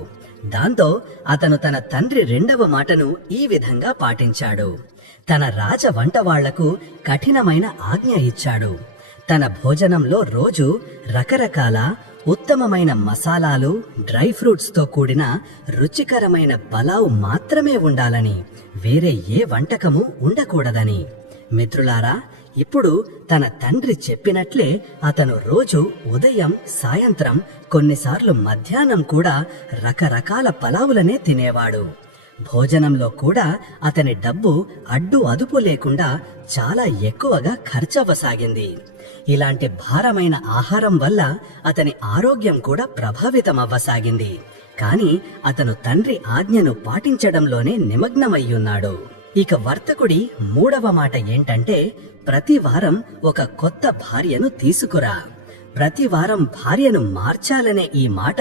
దాంతో అతను తన తండ్రి రెండవ మాటను ఈ విధంగా పాటించాడు. తన రాజ వంటవాళ్లకు కఠినమైన ఆజ్ఞ ఇచ్చాడు. తన భోజనంలో రోజు రకరకాల ఉత్తమమైన మసాలాలు, డ్రై ఫ్రూట్స్ తో కూడిన రుచికరమైన పలావ్ మాత్రమే ఉండాలని, వేరే ఏ వంటకము ఉండకూడదని. మిత్రులారా, ఇప్పుడు తన తండ్రి చెప్పినట్లే అతను రోజు ఉదయం, సాయంత్రం, కొన్నిసార్లు మధ్యాహ్నం కూడా రకరకాల పలావులనే తినేవాడు. భోజనంలో కూడా అతని డబ్బు అడ్డు అదుపు లేకుండా చాలా ఎక్కువగా ఖర్చవ్వసాగింది. ఇలాంటి భారమైన ఆహారం వల్ల అతని ఆరోగ్యం కూడా ప్రభావితమవ్వసాగింది. కాని అతను తండ్రి ఆజ్ఞను పాటించడంలోనే నిమగ్నమయ్యున్నాడు. ఇక వర్తకుడి మూడవ మాట ఏంటంటే, ప్రతి వారం ఒక కొత్త భార్యను తీసుకురా. ప్రతి వారం భార్యను మార్చాలనే ఈ మాట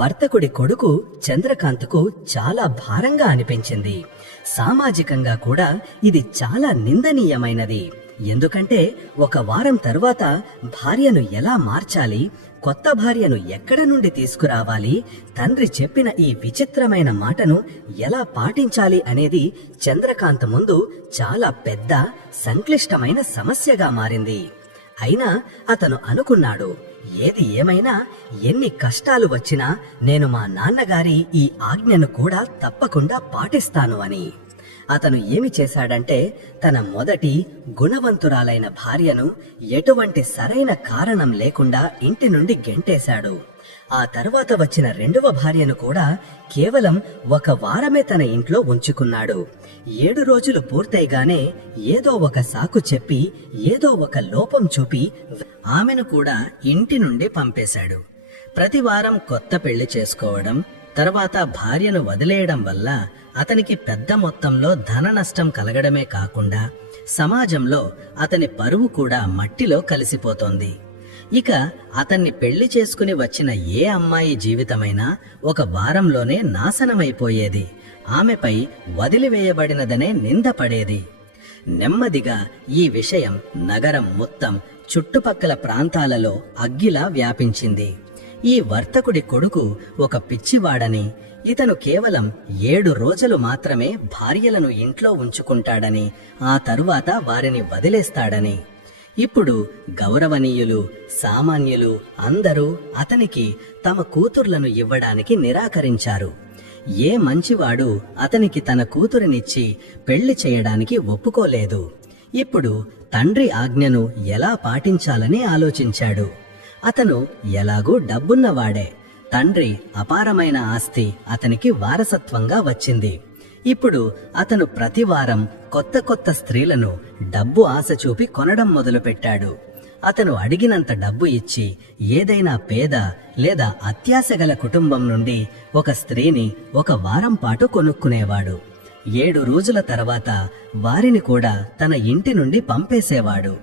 వర్తకుడి కొడుకు చంద్రకాంత్కు చాలా భారంగా అనిపించింది. సామాజికంగా కూడా ఇది చాలా నిందనీయమైనది. ఎందుకంటే ఒక వారం తరువాత భార్యను ఎలా మార్చాలి, కొత్త భార్యను ఎక్కడ నుండి తీసుకురావాలి, తండ్రి చెప్పిన ఈ విచిత్రమైన మాటను ఎలా పాటించాలి అనేది చంద్రకాంత్ ముందు చాలా పెద్ద సంక్లిష్టమైన సమస్యగా మారింది. అయినా అతను అనుకున్నాడు, ఏది ఏమైనా, ఎన్ని కష్టాలు వచ్చినా నేను మా నాన్నగారి ఈ ఆజ్ఞను కూడా తప్పకుండా పాటిస్తాను అని. అతను ఏమి చేశాడంటే, తన మొదటి గుణవంతురాలైన భార్యను ఎటువంటి సరైన కారణం లేకుండా ఇంటి నుండి గెంటేశాడు. ఆ తర్వాత వచ్చిన రెండవ భార్యను కూడా కేవలం ఒక వారమే తన ఇంట్లో ఉంచుకున్నాడు. 7 రోజులు పూర్తయిగానే ఏదో ఒక సాకు చెప్పి, ఏదో ఒక లోపం చూపి ఆమెను కూడా ఇంటి నుండి పంపేశాడు. ప్రతి వారం కొత్త పెళ్లి చేసుకోవడం, తర్వాత భార్యను వదిలేయడం వల్ల అతనికి పెద్ద మొత్తంలో ధన నష్టం కలగడమే కాకుండా సమాజంలో అతని పరువు కూడా మట్టిలో కలిసిపోతోంది. ఇక అతన్ని పెళ్లి చేసుకుని వచ్చిన ఏ అమ్మాయి జీవితమైనా ఒక వారంలోనే నాశనమైపోయేది. ఆమెపై వదిలివేయబడినదనే నిందపడేది. నెమ్మదిగా ఈ విషయం నగరం మొత్తం, చుట్టుపక్కల ప్రాంతాలలో అగ్గిలా వ్యాపించింది. ఈ వర్తకుడి కొడుకు ఒక పిచ్చివాడని, ఇతను కేవలం 7 రోజులు మాత్రమే భార్యలను ఇంట్లో ఉంచుకుంటాడని, ఆ తరువాత వారిని వదిలేస్తాడని. ఇప్పుడు గౌరవనీయులు, సామాన్యులు అందరూ అతనికి తమ కూతుర్లను ఇవ్వడానికి నిరాకరించారు. ఏ మంచివాడు అతనికి తన కూతురినిచ్చి పెళ్లి చేయడానికి ఒప్పుకోలేదు. ఇప్పుడు తండ్రి ఆజ్ఞను ఎలా పాటించాలని ఆలోచించాడు. అతను ఎలాగూ డబ్బున్నవాడే. తండ్రి అపారమైన ఆస్తి అతనికి వారసత్వంగా వచ్చింది. ఇప్పుడు అతను ప్రతి వారం కొత్త కొత్త స్త్రీలను డబ్బు ఆశ చూపి కొనడం మొదలుపెట్టాడు. అతను అడిగినంత డబ్బు ఇచ్చి ఏదైనా పేద లేదా అత్యాశగల కుటుంబం నుండి ఒక స్త్రీని ఒక వారం పాటు కొనుక్కునేవాడు. 7 రోజుల తర్వాత వారిని కూడా తన ఇంటి నుండి పంపేసేవాడు.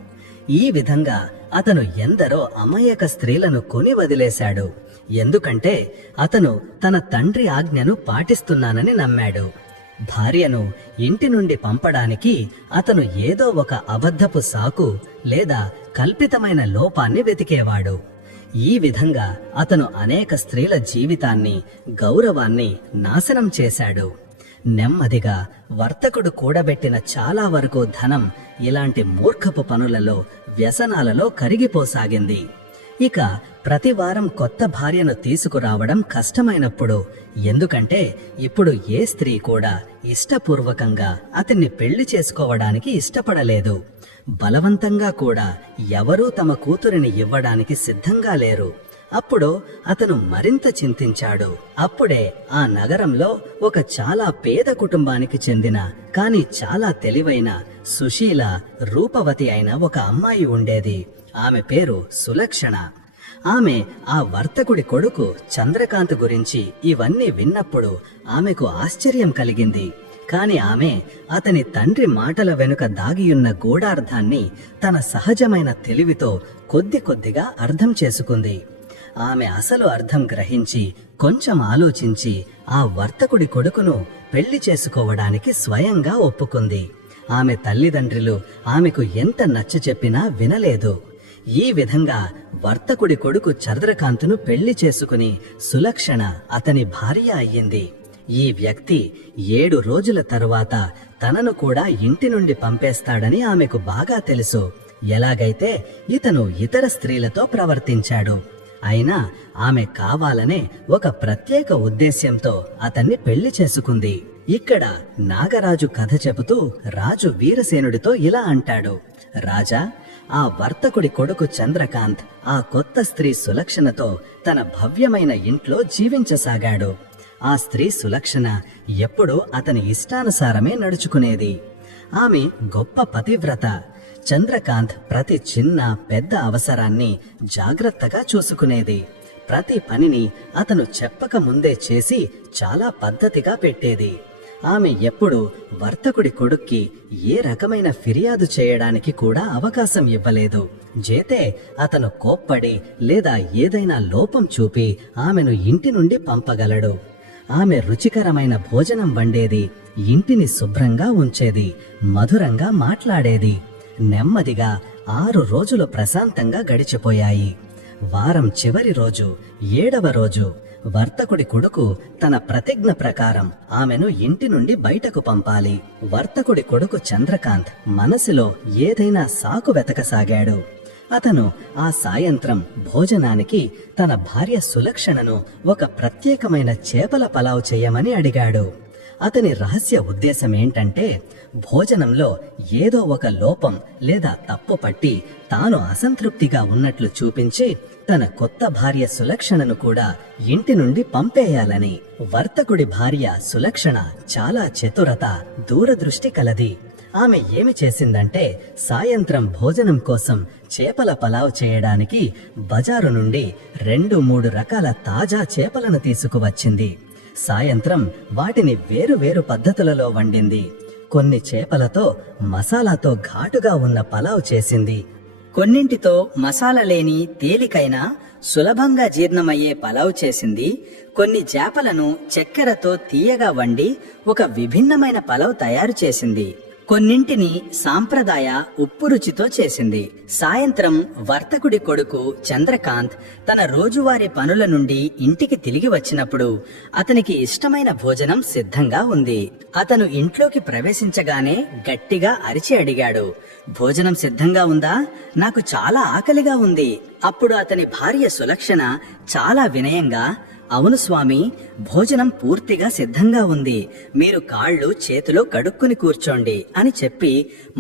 ఈ విధంగా అతను ఎందరో అమాయక స్త్రీలను కొని వదిలేశాడు. ఎందుకంటే అతను తన తండ్రి ఆజ్ఞను పాటిస్తున్నానని నమ్మాడు. భార్యను ఇంటి నుండి పంపడానికి అతను ఏదో ఒక అబద్ధపు సాకు లేదా కల్పితమైన లోపాన్ని వెతికేవాడు. ఈ విధంగా అతను అనేక స్త్రీల జీవితాన్ని, గౌరవాన్ని నాశనం చేశాడు. నెమ్మదిగా వర్తకుడు కూడబెట్టిన చాలా వరకు ధనం ఇలాంటి మూర్ఖపు పనులలో, వ్యసనాలలో కరిగిపోసాగింది. ఇక ప్రతివారం కొత్త భార్యను తీసుకురావడం కష్టమైనప్పుడు, ఎందుకంటే ఇప్పుడు ఏ స్త్రీ కూడా ఇష్టపూర్వకంగా అతన్ని పెళ్లి చేసుకోవడానికి ఇష్టపడలేదు. బలవంతంగా కూడా ఎవరూ తమ కూతురిని ఇవ్వడానికి సిద్ధంగా లేరు. అప్పుడు అతను మరింత చింతించాడు. అప్పుడే ఆ నగరంలో ఒక చాలా పేద కుటుంబానికి చెందిన కానీ చాలా తెలివైన, సుశీల, రూపవతి అయిన ఒక అమ్మాయి ఉండేది. ఆమె పేరు సులక్షణ. ఆమె ఆ వర్తకుడి కొడుకు చంద్రకాంత్ గురించి ఇవన్నీ విన్నప్పుడు ఆమెకు ఆశ్చర్యం కలిగింది. కాని ఆమె అతని తండ్రి మాటల వెనుక దాగియున్న గూఢార్థాన్ని తన సహజమైన తెలివితో కొద్ది కొద్దిగా అర్థం చేసుకుంది. ఆమె అసలు అర్థం గ్రహించి కొంచెం ఆలోచించి ఆ వర్తకుడి కొడుకును పెళ్లి చేసుకోవడానికి స్వయంగా ఒప్పుకుంది. ఆమె తల్లిదండ్రులు ఆమెకు ఎంత నచ్చచెప్పినా వినలేదు. ఈ విధంగా వర్తకుడి కొడుకు చంద్రకాంత్ను పెళ్లి చేసుకుని సులక్షణ అతని భార్య అయ్యింది. ఈ వ్యక్తి 7 రోజుల తరువాత తనను కూడా ఇంటి నుండి పంపేస్తాడని ఆమెకు బాగా తెలుసు. ఎలాగైతే ఇతను ఇతర స్త్రీలతో ప్రవర్తించాడు. అయినా ఆమె కావాలనే ఒక ప్రత్యేక ఉద్దేశ్యంతో అతన్ని పెళ్లి చేసుకుంది. ఇక్కడ నాగరాజు కథ చెబుతూ రాజు వీరసేనుడితో ఇలా అంటాడు: రాజా, ఆ వర్తకుడి కొడుకు చంద్రకాంత్ ఆ కొత్త స్త్రీ సులక్షణతో తన భవ్యమైన ఇంట్లో జీవించసాగాడు. ఆ స్త్రీ సులక్షణ ఎప్పుడూ అతని ఇష్టానుసారమే నడుచుకునేది. ఆమె గొప్ప పతివ్రత. చంద్రకాంత్ ప్రతి చిన్న పెద్ద అవసరాన్ని జాగ్రత్తగా చూసుకునేది. ప్రతి పనిని అతను చెప్పక ముందే చేసి చాలా పద్ధతిగా పెట్టేది. ఆమె ఎప్పుడు వర్తకుడి కొడుక్కి ఏ రకమైన ఫిర్యాదు చేయడానికి కూడా అవకాశం ఇవ్వలేదు. జేతే అతను కోప్పడి లేదా ఏదైనా లోపం చూపి ఆమెను ఇంటి నుండి పంపగలడు. ఆమె రుచికరమైన భోజనం వండేది, ఇంటిని శుభ్రంగా ఉంచేది, మధురంగా మాట్లాడేది. నెమ్మదిగా 6 రోజులు ప్రశాంతంగా గడిచిపోయాయి. వారం చివరి రోజు 7వ రోజు వర్తకుడి కొడుకు తన ప్రతిజ్ఞ ప్రకారం ఆమెను ఇంటి నుండి బయటకు పంపాలి. వర్తకుడి కొడుకు చంద్రకాంత్ మనసులో ఏదైనా సాకు వెతకసాగాడు. అతను ఆ సాయంత్రం భోజనానికి తన భార్య సులక్షణను ఒక ప్రత్యేకమైన చేపల పలావ్ చేయమని అడిగాడు. అతని రహస్య ఉద్దేశం ఏంటంటే, భోజనంలో ఏదో ఒక లోపం లేదా తప్పు పట్టి తాను అసంతృప్తిగా ఉన్నట్లు చూపించి తన కొత్త భార్య సులక్షణను కూడా ఇంటి నుండి పంపేయాలని. వర్తకుడి భార్య సులక్షణ చాలా చతురత, దూరదృష్టి కలది. ఆమె ఏమి చేసిందంటే, సాయంత్రం భోజనం కోసం చేపల పలావ్ చేయడానికి బజారు నుండి 2-3 రకాల తాజా చేపలను తీసుకువచ్చింది. సాయంత్రం వాటిని వేరు పద్ధతులలో వండింది. కొన్ని చేపలతో మసాలాతో ఘాటుగా ఉన్న పలావ్ చేసింది. కొన్నింటితో మసాలా లేని తేలికైన సులభంగా జీర్ణమయ్యే పలావ్ చేసింది. కొన్ని చేపలను చక్కెరతో తీయగా వండి ఒక విభిన్నమైన పలావ్ తయారు చేసింది. కొన్నింటిని సాంప్రదాయ ఉప్పు రుచితో చేసింది. సాయంత్రం వర్తకుడి కొడుకు చంద్రకాంత్ తన రోజువారీ పనుల నుండి ఇంటికి తిరిగి వచ్చినప్పుడు అతనికి ఇష్టమైన భోజనం సిద్ధంగా ఉంది. అతను ఇంట్లోకి ప్రవేశించగానే గట్టిగా అరిచి అడిగాడు: భోజనం సిద్ధంగా ఉందా? నాకు చాలా ఆకలిగా ఉంది. అప్పుడు అతని భార్య సులక్షణ చాలా వినయంగా: అవును స్వామి, భోజనం పూర్తిగా సిద్ధంగా ఉంది. మీరు కాళ్ళు చేతులు కడుక్కుని కూర్చోండి అని చెప్పి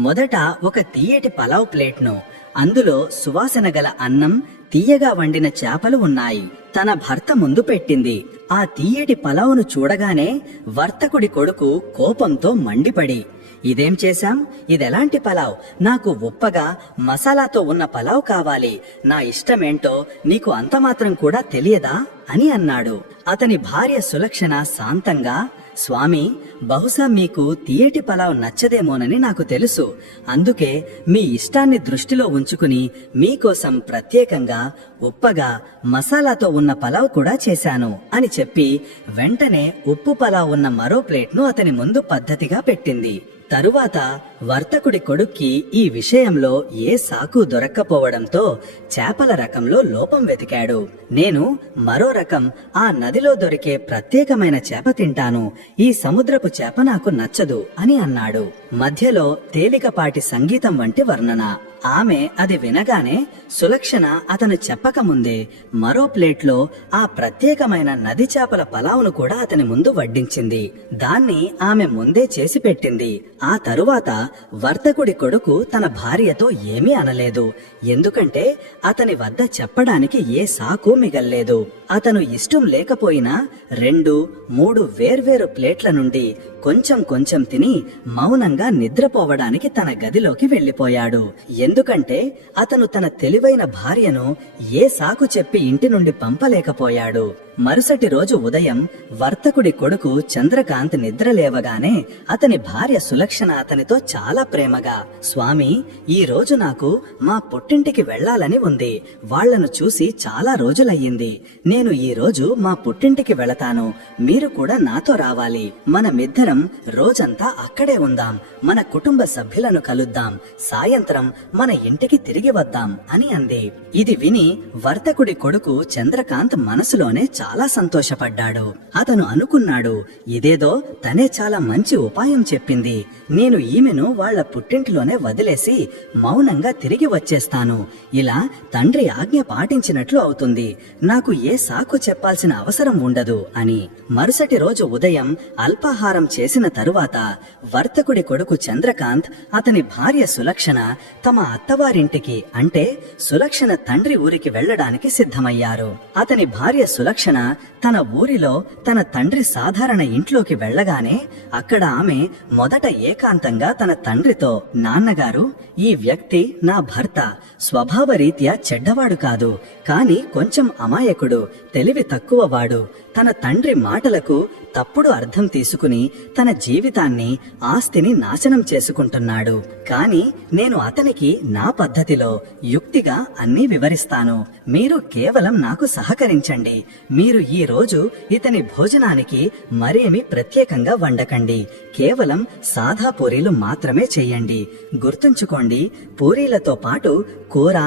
మొదట ఒక తీయటి పలావ్ ప్లేట్ను, అందులో సువాసన గల అన్నం, తీయగా వండిన చేపలు ఉన్నాయి, తన భర్త ముందు పెట్టింది. ఆ తీయటి పలావును చూడగానే వర్తకుడి కొడుకు కోపంతో మండిపడి: ఇదేం చేశాం? ఇదెలాంటి పలావ్? నాకు ఉప్పగా మసాలాతో ఉన్న పలావ్ కావాలి. నా ఇష్టమేంటో నీకు అంతమాత్రం కూడా తెలియదా అని అన్నాడు. అతని భార్య సులక్షణ శాంతంగా: స్వామి, బహుశా మీకు తీయటి పలావ్ నచ్చదేమోనని నాకు తెలుసు. అందుకే మీ ఇష్టాన్ని దృష్టిలో ఉంచుకుని మీకోసం ప్రత్యేకంగా ఉప్పగా మసాలాతో ఉన్న పలావ్ కూడా చేశాను అని చెప్పి వెంటనే ఉప్పు పలావ్ ఉన్న మరో ప్లేట్ను అతని ముందు పద్ధతిగా పెట్టింది. తరువాత వర్తకుడి కొడుక్కి ఈ విషయంలో ఏ సాకు దొరక్కపోవడంతో చేపల రకంలో లోపం వెతికాడు. నేను మరో రకం ఆ నదిలో దొరికే ప్రత్యేకమైన చేప తింటాను. ఈ సముద్రపు చేప నాకు నచ్చదు అని అన్నాడు. మధ్యలో తేలికపాటి సంగీతం వంటి వర్ణన. ఆమె అది వినగానే సులక్షణ అతను చెప్పకముందే మరో ప్లేట్లో ఆ ప్రత్యేకమైన నది చేపల పలావును కూడా అతని ముందు వడ్డించింది. దాన్ని ఆమె ముందే చేసి పెట్టింది. ఆ తరువాత వర్తకుడి కొడుకు తన భార్యతో ఏమీ అనలేదు. ఎందుకంటే అతని వద్ద చెప్పడానికి ఏ సాకు మిగల్లేదు. అతను ఇష్టం లేకపోయినా 2-3 వేర్వేరు ప్లేట్ల నుండి కొంచెం కొంచెం తిని మౌనంగా నిద్రపోవడానికి తన గదిలోకి వెళ్లిపోయాడు. ఎందుకంటే అతను తన తెలివైన భార్యను ఏ సాకు చెప్పి ఇంటి నుండి పంపలేకపోయాడు. మరుసటి రోజు ఉదయం వర్తకుడి కొడుకు చంద్రకాంత్ నిద్రలేవగానే అతని భార్య సులక్షణ అతనితో చాలా ప్రేమగా, స్వామి, ఈ రోజు నాకు మా పుట్టింటికి వెళ్లాలని ఉంది. వాళ్లను చూసి చాలా రోజులయ్యింది. నేను ఈ రోజు మా పుట్టింటికి వెళతాను. మీరు కూడా నాతో రావాలి. మనమిద్దరం రోజంతా అక్కడే ఉందాం. మన కుటుంబ సభ్యులను కలుద్దాం. సాయంత్రం మన ఇంటికి తిరిగి వద్దాం అని అంది. ఇది విని వర్తకుడి కొడుకు చంద్రకాంత్ మనసులోనే చాలా సంతోషపడ్డాడు. అతను అనుకున్నాడు, ఇదేదో తనే చాలా మంచి ఉపాయం చెప్పింది. నేను ఈమెను వాళ్ల పుట్టింటిలోనే వదిలేసి మౌనంగా తిరిగి వచ్చేస్తాను. ఇలా తండ్రి ఆజ్ఞ పాటించినట్లు అవుతుంది. నాకు ఏ సాకు చెప్పాల్సిన అవసరం ఉండదు అని. మరుసటి రోజు ఉదయం అల్పాహారం చేసిన తరువాత వర్తకుడి కొడుకు చంద్రకాంత్, అతని భార్య సులక్షణ తమ అత్తవారింటికి అంటే సులక్షణ తండ్రి ఊరికి వెళ్లడానికి సిద్ధమయ్యారు. అతని భార్య సులక్షణ తన ఊరిలో తన తండ్రి సాధారణ ఇంట్లోకి వెళ్లగానే అక్కడ ఆమె మొదట ఏకాంతంగా తన తండ్రితో, నాన్నగారు, ఈ వ్యక్తి నా భర్త. స్వభావరీత్యా చెడ్డవాడు కాదు, కాని కొంచెం అమాయకుడు, తెలివి తక్కువవాడు. తన తండ్రి మాటలకు తప్పుడు అర్థం తీసుకుని తన జీవితాన్ని, ఆస్తిని నాశనం చేసుకుంటున్నాడు. కాని నేను అతనికి నా పద్ధతిలో యుక్తిగా అన్నీ వివరిస్తాను. మీరు కేవలం నాకు సహకరించండి. మీరు ఈ రోజు ఇతని భోజనానికి మరేమి ప్రత్యేకంగా వండకండి. కేవలం సాదా పూరీలు మాత్రమే చెయ్యండి. గుర్తుంచుకోండి, పూరీలతో పాటు కూర,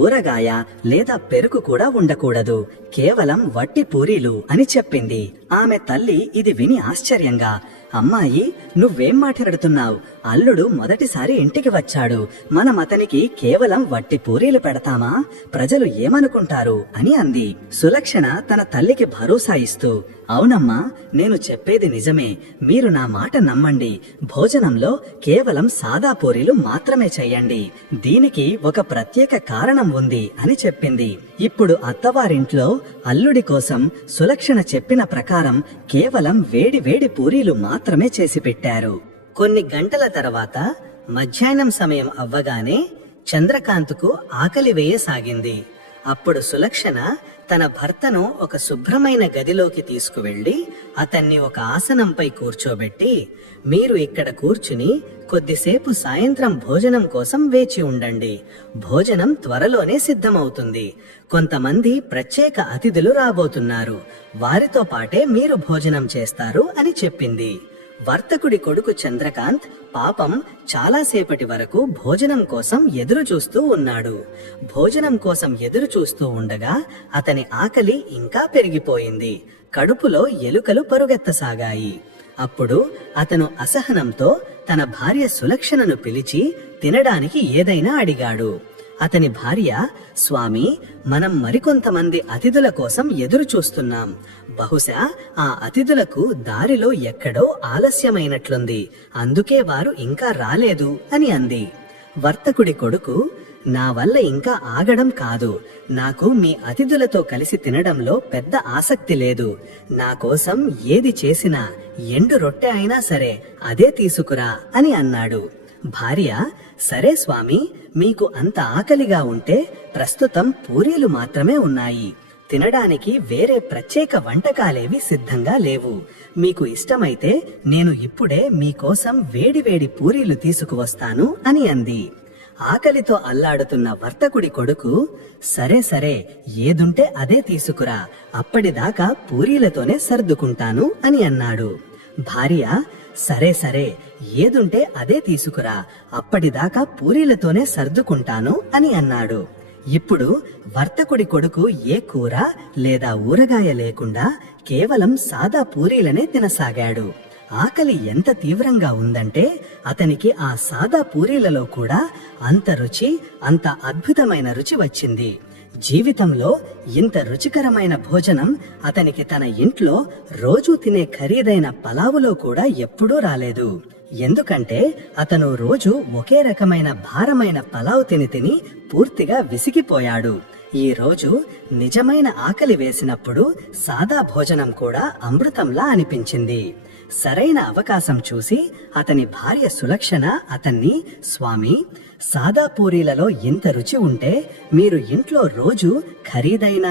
ఊరగాయ లేదా పెరుగు కూడా ఉండకూడదు. కేవలం వట్టి పూరీలు అని చెప్పింది. ఆమె తల్లి ఇది విని ఆశ్చర్యంగా, అమ్మాయి, నువ్వేం మాట్లాడుతున్నావు? అల్లుడు మొదటిసారి ఇంటికి వచ్చాడు. మనం అతనికి కేవలం వట్టి పూరీలు పెడతామా? ప్రజలు ఏమనుకుంటారు అని అంది. సులక్షణ తన తల్లికి భరోసా ఇస్తూ, అవునమ్మా, నేను చెప్పేది నిజమే. మీరు నా మాట నమ్మండి. భోజనంలో కేవలం సాదా పూరీలు మాత్రమే చెయ్యండి. దీనికి ఒక ప్రత్యేక కారణం ఉంది అని చెప్పింది. ఇప్పుడు అత్తవారింట్లో అల్లుడి కోసం సులక్షణ చెప్పిన ప్రకారం కేవలం వేడి వేడి పూరీలు మాత్రమే చేసి పెట్టారు. కొన్ని గంటల తర్వాత మధ్యాహ్నం సమయం అవ్వగానే చంద్రకాంత్కు ఆకలి వేయసాగింది. అప్పుడు సులక్షణ తన భర్తను ఒక శుభ్రమైన గదిలోకి తీసుకువెళ్లి అతన్ని ఒక ఆసనంపై కూర్చోబెట్టి, మీరు ఇక్కడ కూర్చుని కొద్దిసేపు సాయంత్రం భోజనం కోసం వేచి ఉండండి. భోజనం త్వరలోనే సిద్ధమవుతుంది. కొంతమంది ప్రత్యేక అతిథులు రాబోతున్నారు. వారితో పాటే మీరు భోజనం చేస్తారు అని చెప్పింది. వర్తకుడి కొడుకు చంద్రకాంత్ పాపం చాలాసేపటి వరకు భోజనం కోసం ఎదురు చూస్తూ ఉన్నాడు. భోజనం కోసం ఎదురు చూస్తూ ఉండగా అతని ఆకలి ఇంకా పెరిగిపోయింది. కడుపులో ఎలుకలు పరుగెత్తసాగాయి. అప్పుడు అతను అసహనంతో తన భార్య సులక్షణను పిలిచి తినడానికి ఏదైనా అడిగాడు. అతని భార్య, స్వామి, మనం మరికొంతమంది అతిథుల కోసం ఎదురు చూస్తున్నాం. బహుశా ఆ అతిథులకు దారిలో ఎక్కడో ఆలస్యమైనట్లుంది. అందుకే వారు ఇంకా రాలేదు అని అంది. వర్తకుడి కొడుకు, నా వల్ల ఇంకా ఆగడం కాదు. నాకు మీ అతిథులతో కలిసి తినడంలో పెద్ద ఆసక్తి లేదు. నా కోసం ఏది చేసినా ఎండు రొట్టె అయినా సరే అదే తీసుకురా అని అన్నాడు. భార్య, సరే స్వామి, మీకు అంత ఆకలిగా ఉంటే ప్రస్తుతం పూరీలు మాత్రమే ఉన్నాయి. తినడానికి వేరే ప్రత్యేక వంటకాలేవి సిద్ధంగా లేవు. మీకు ఇష్టమైతే నేను ఇప్పుడే మీకోసం వేడివేడి పూరీలు తీసుకువస్తాను అని అంది. ఆకలితో అల్లాడుతున్న వర్తకుడి కొడుకు, సరే సరే, ఏదుంటే అదే తీసుకురా, అప్పటిదాకా పూరీలతోనే సర్దుకుంటాను అని అన్నాడు. భార్య, సరే సరే, ఏదుంటే అదే తీసుకురా, అప్పటిదాకా పూరీలతోనే సర్దుకుంటాను అని అన్నాడు. ఇప్పుడు వర్తకుడి కొడుకు ఏ కూర లేదా ఊరగాయ లేకుండా కేవలం సాదా పూరీలనే తినసాగాడు. ఆకలి ఎంత తీవ్రంగా ఉందంటే అతనికి ఆ సాదా పూరీలలో కూడా అంత రుచి, అంత అద్భుతమైన రుచి వచ్చింది. జీవితంలో ఇంత రుచికరమైన భోజనం అతనికి తన ఇంట్లో రోజూ తినే ఖరీదైన పలావులో కూడా ఎప్పుడూ రాలేదు. ఎందుకంటే అతను రోజు ఒకే రకమైన భారమైన పలావ్ తిని పూర్తిగా విసిగిపోయాడు. ఈ రోజు నిజమైన ఆకలి వేసినప్పుడు సాదా భోజనం కూడా అమృతంలా అనిపించింది. సరైన అవకాశం చూసి అతని భార్య సులక్షణ అతన్ని, స్వామి, సాదా పూరీలలో ఇంత రుచి ఉంటే మీరు ఇంట్లో రోజు ఖరీదైన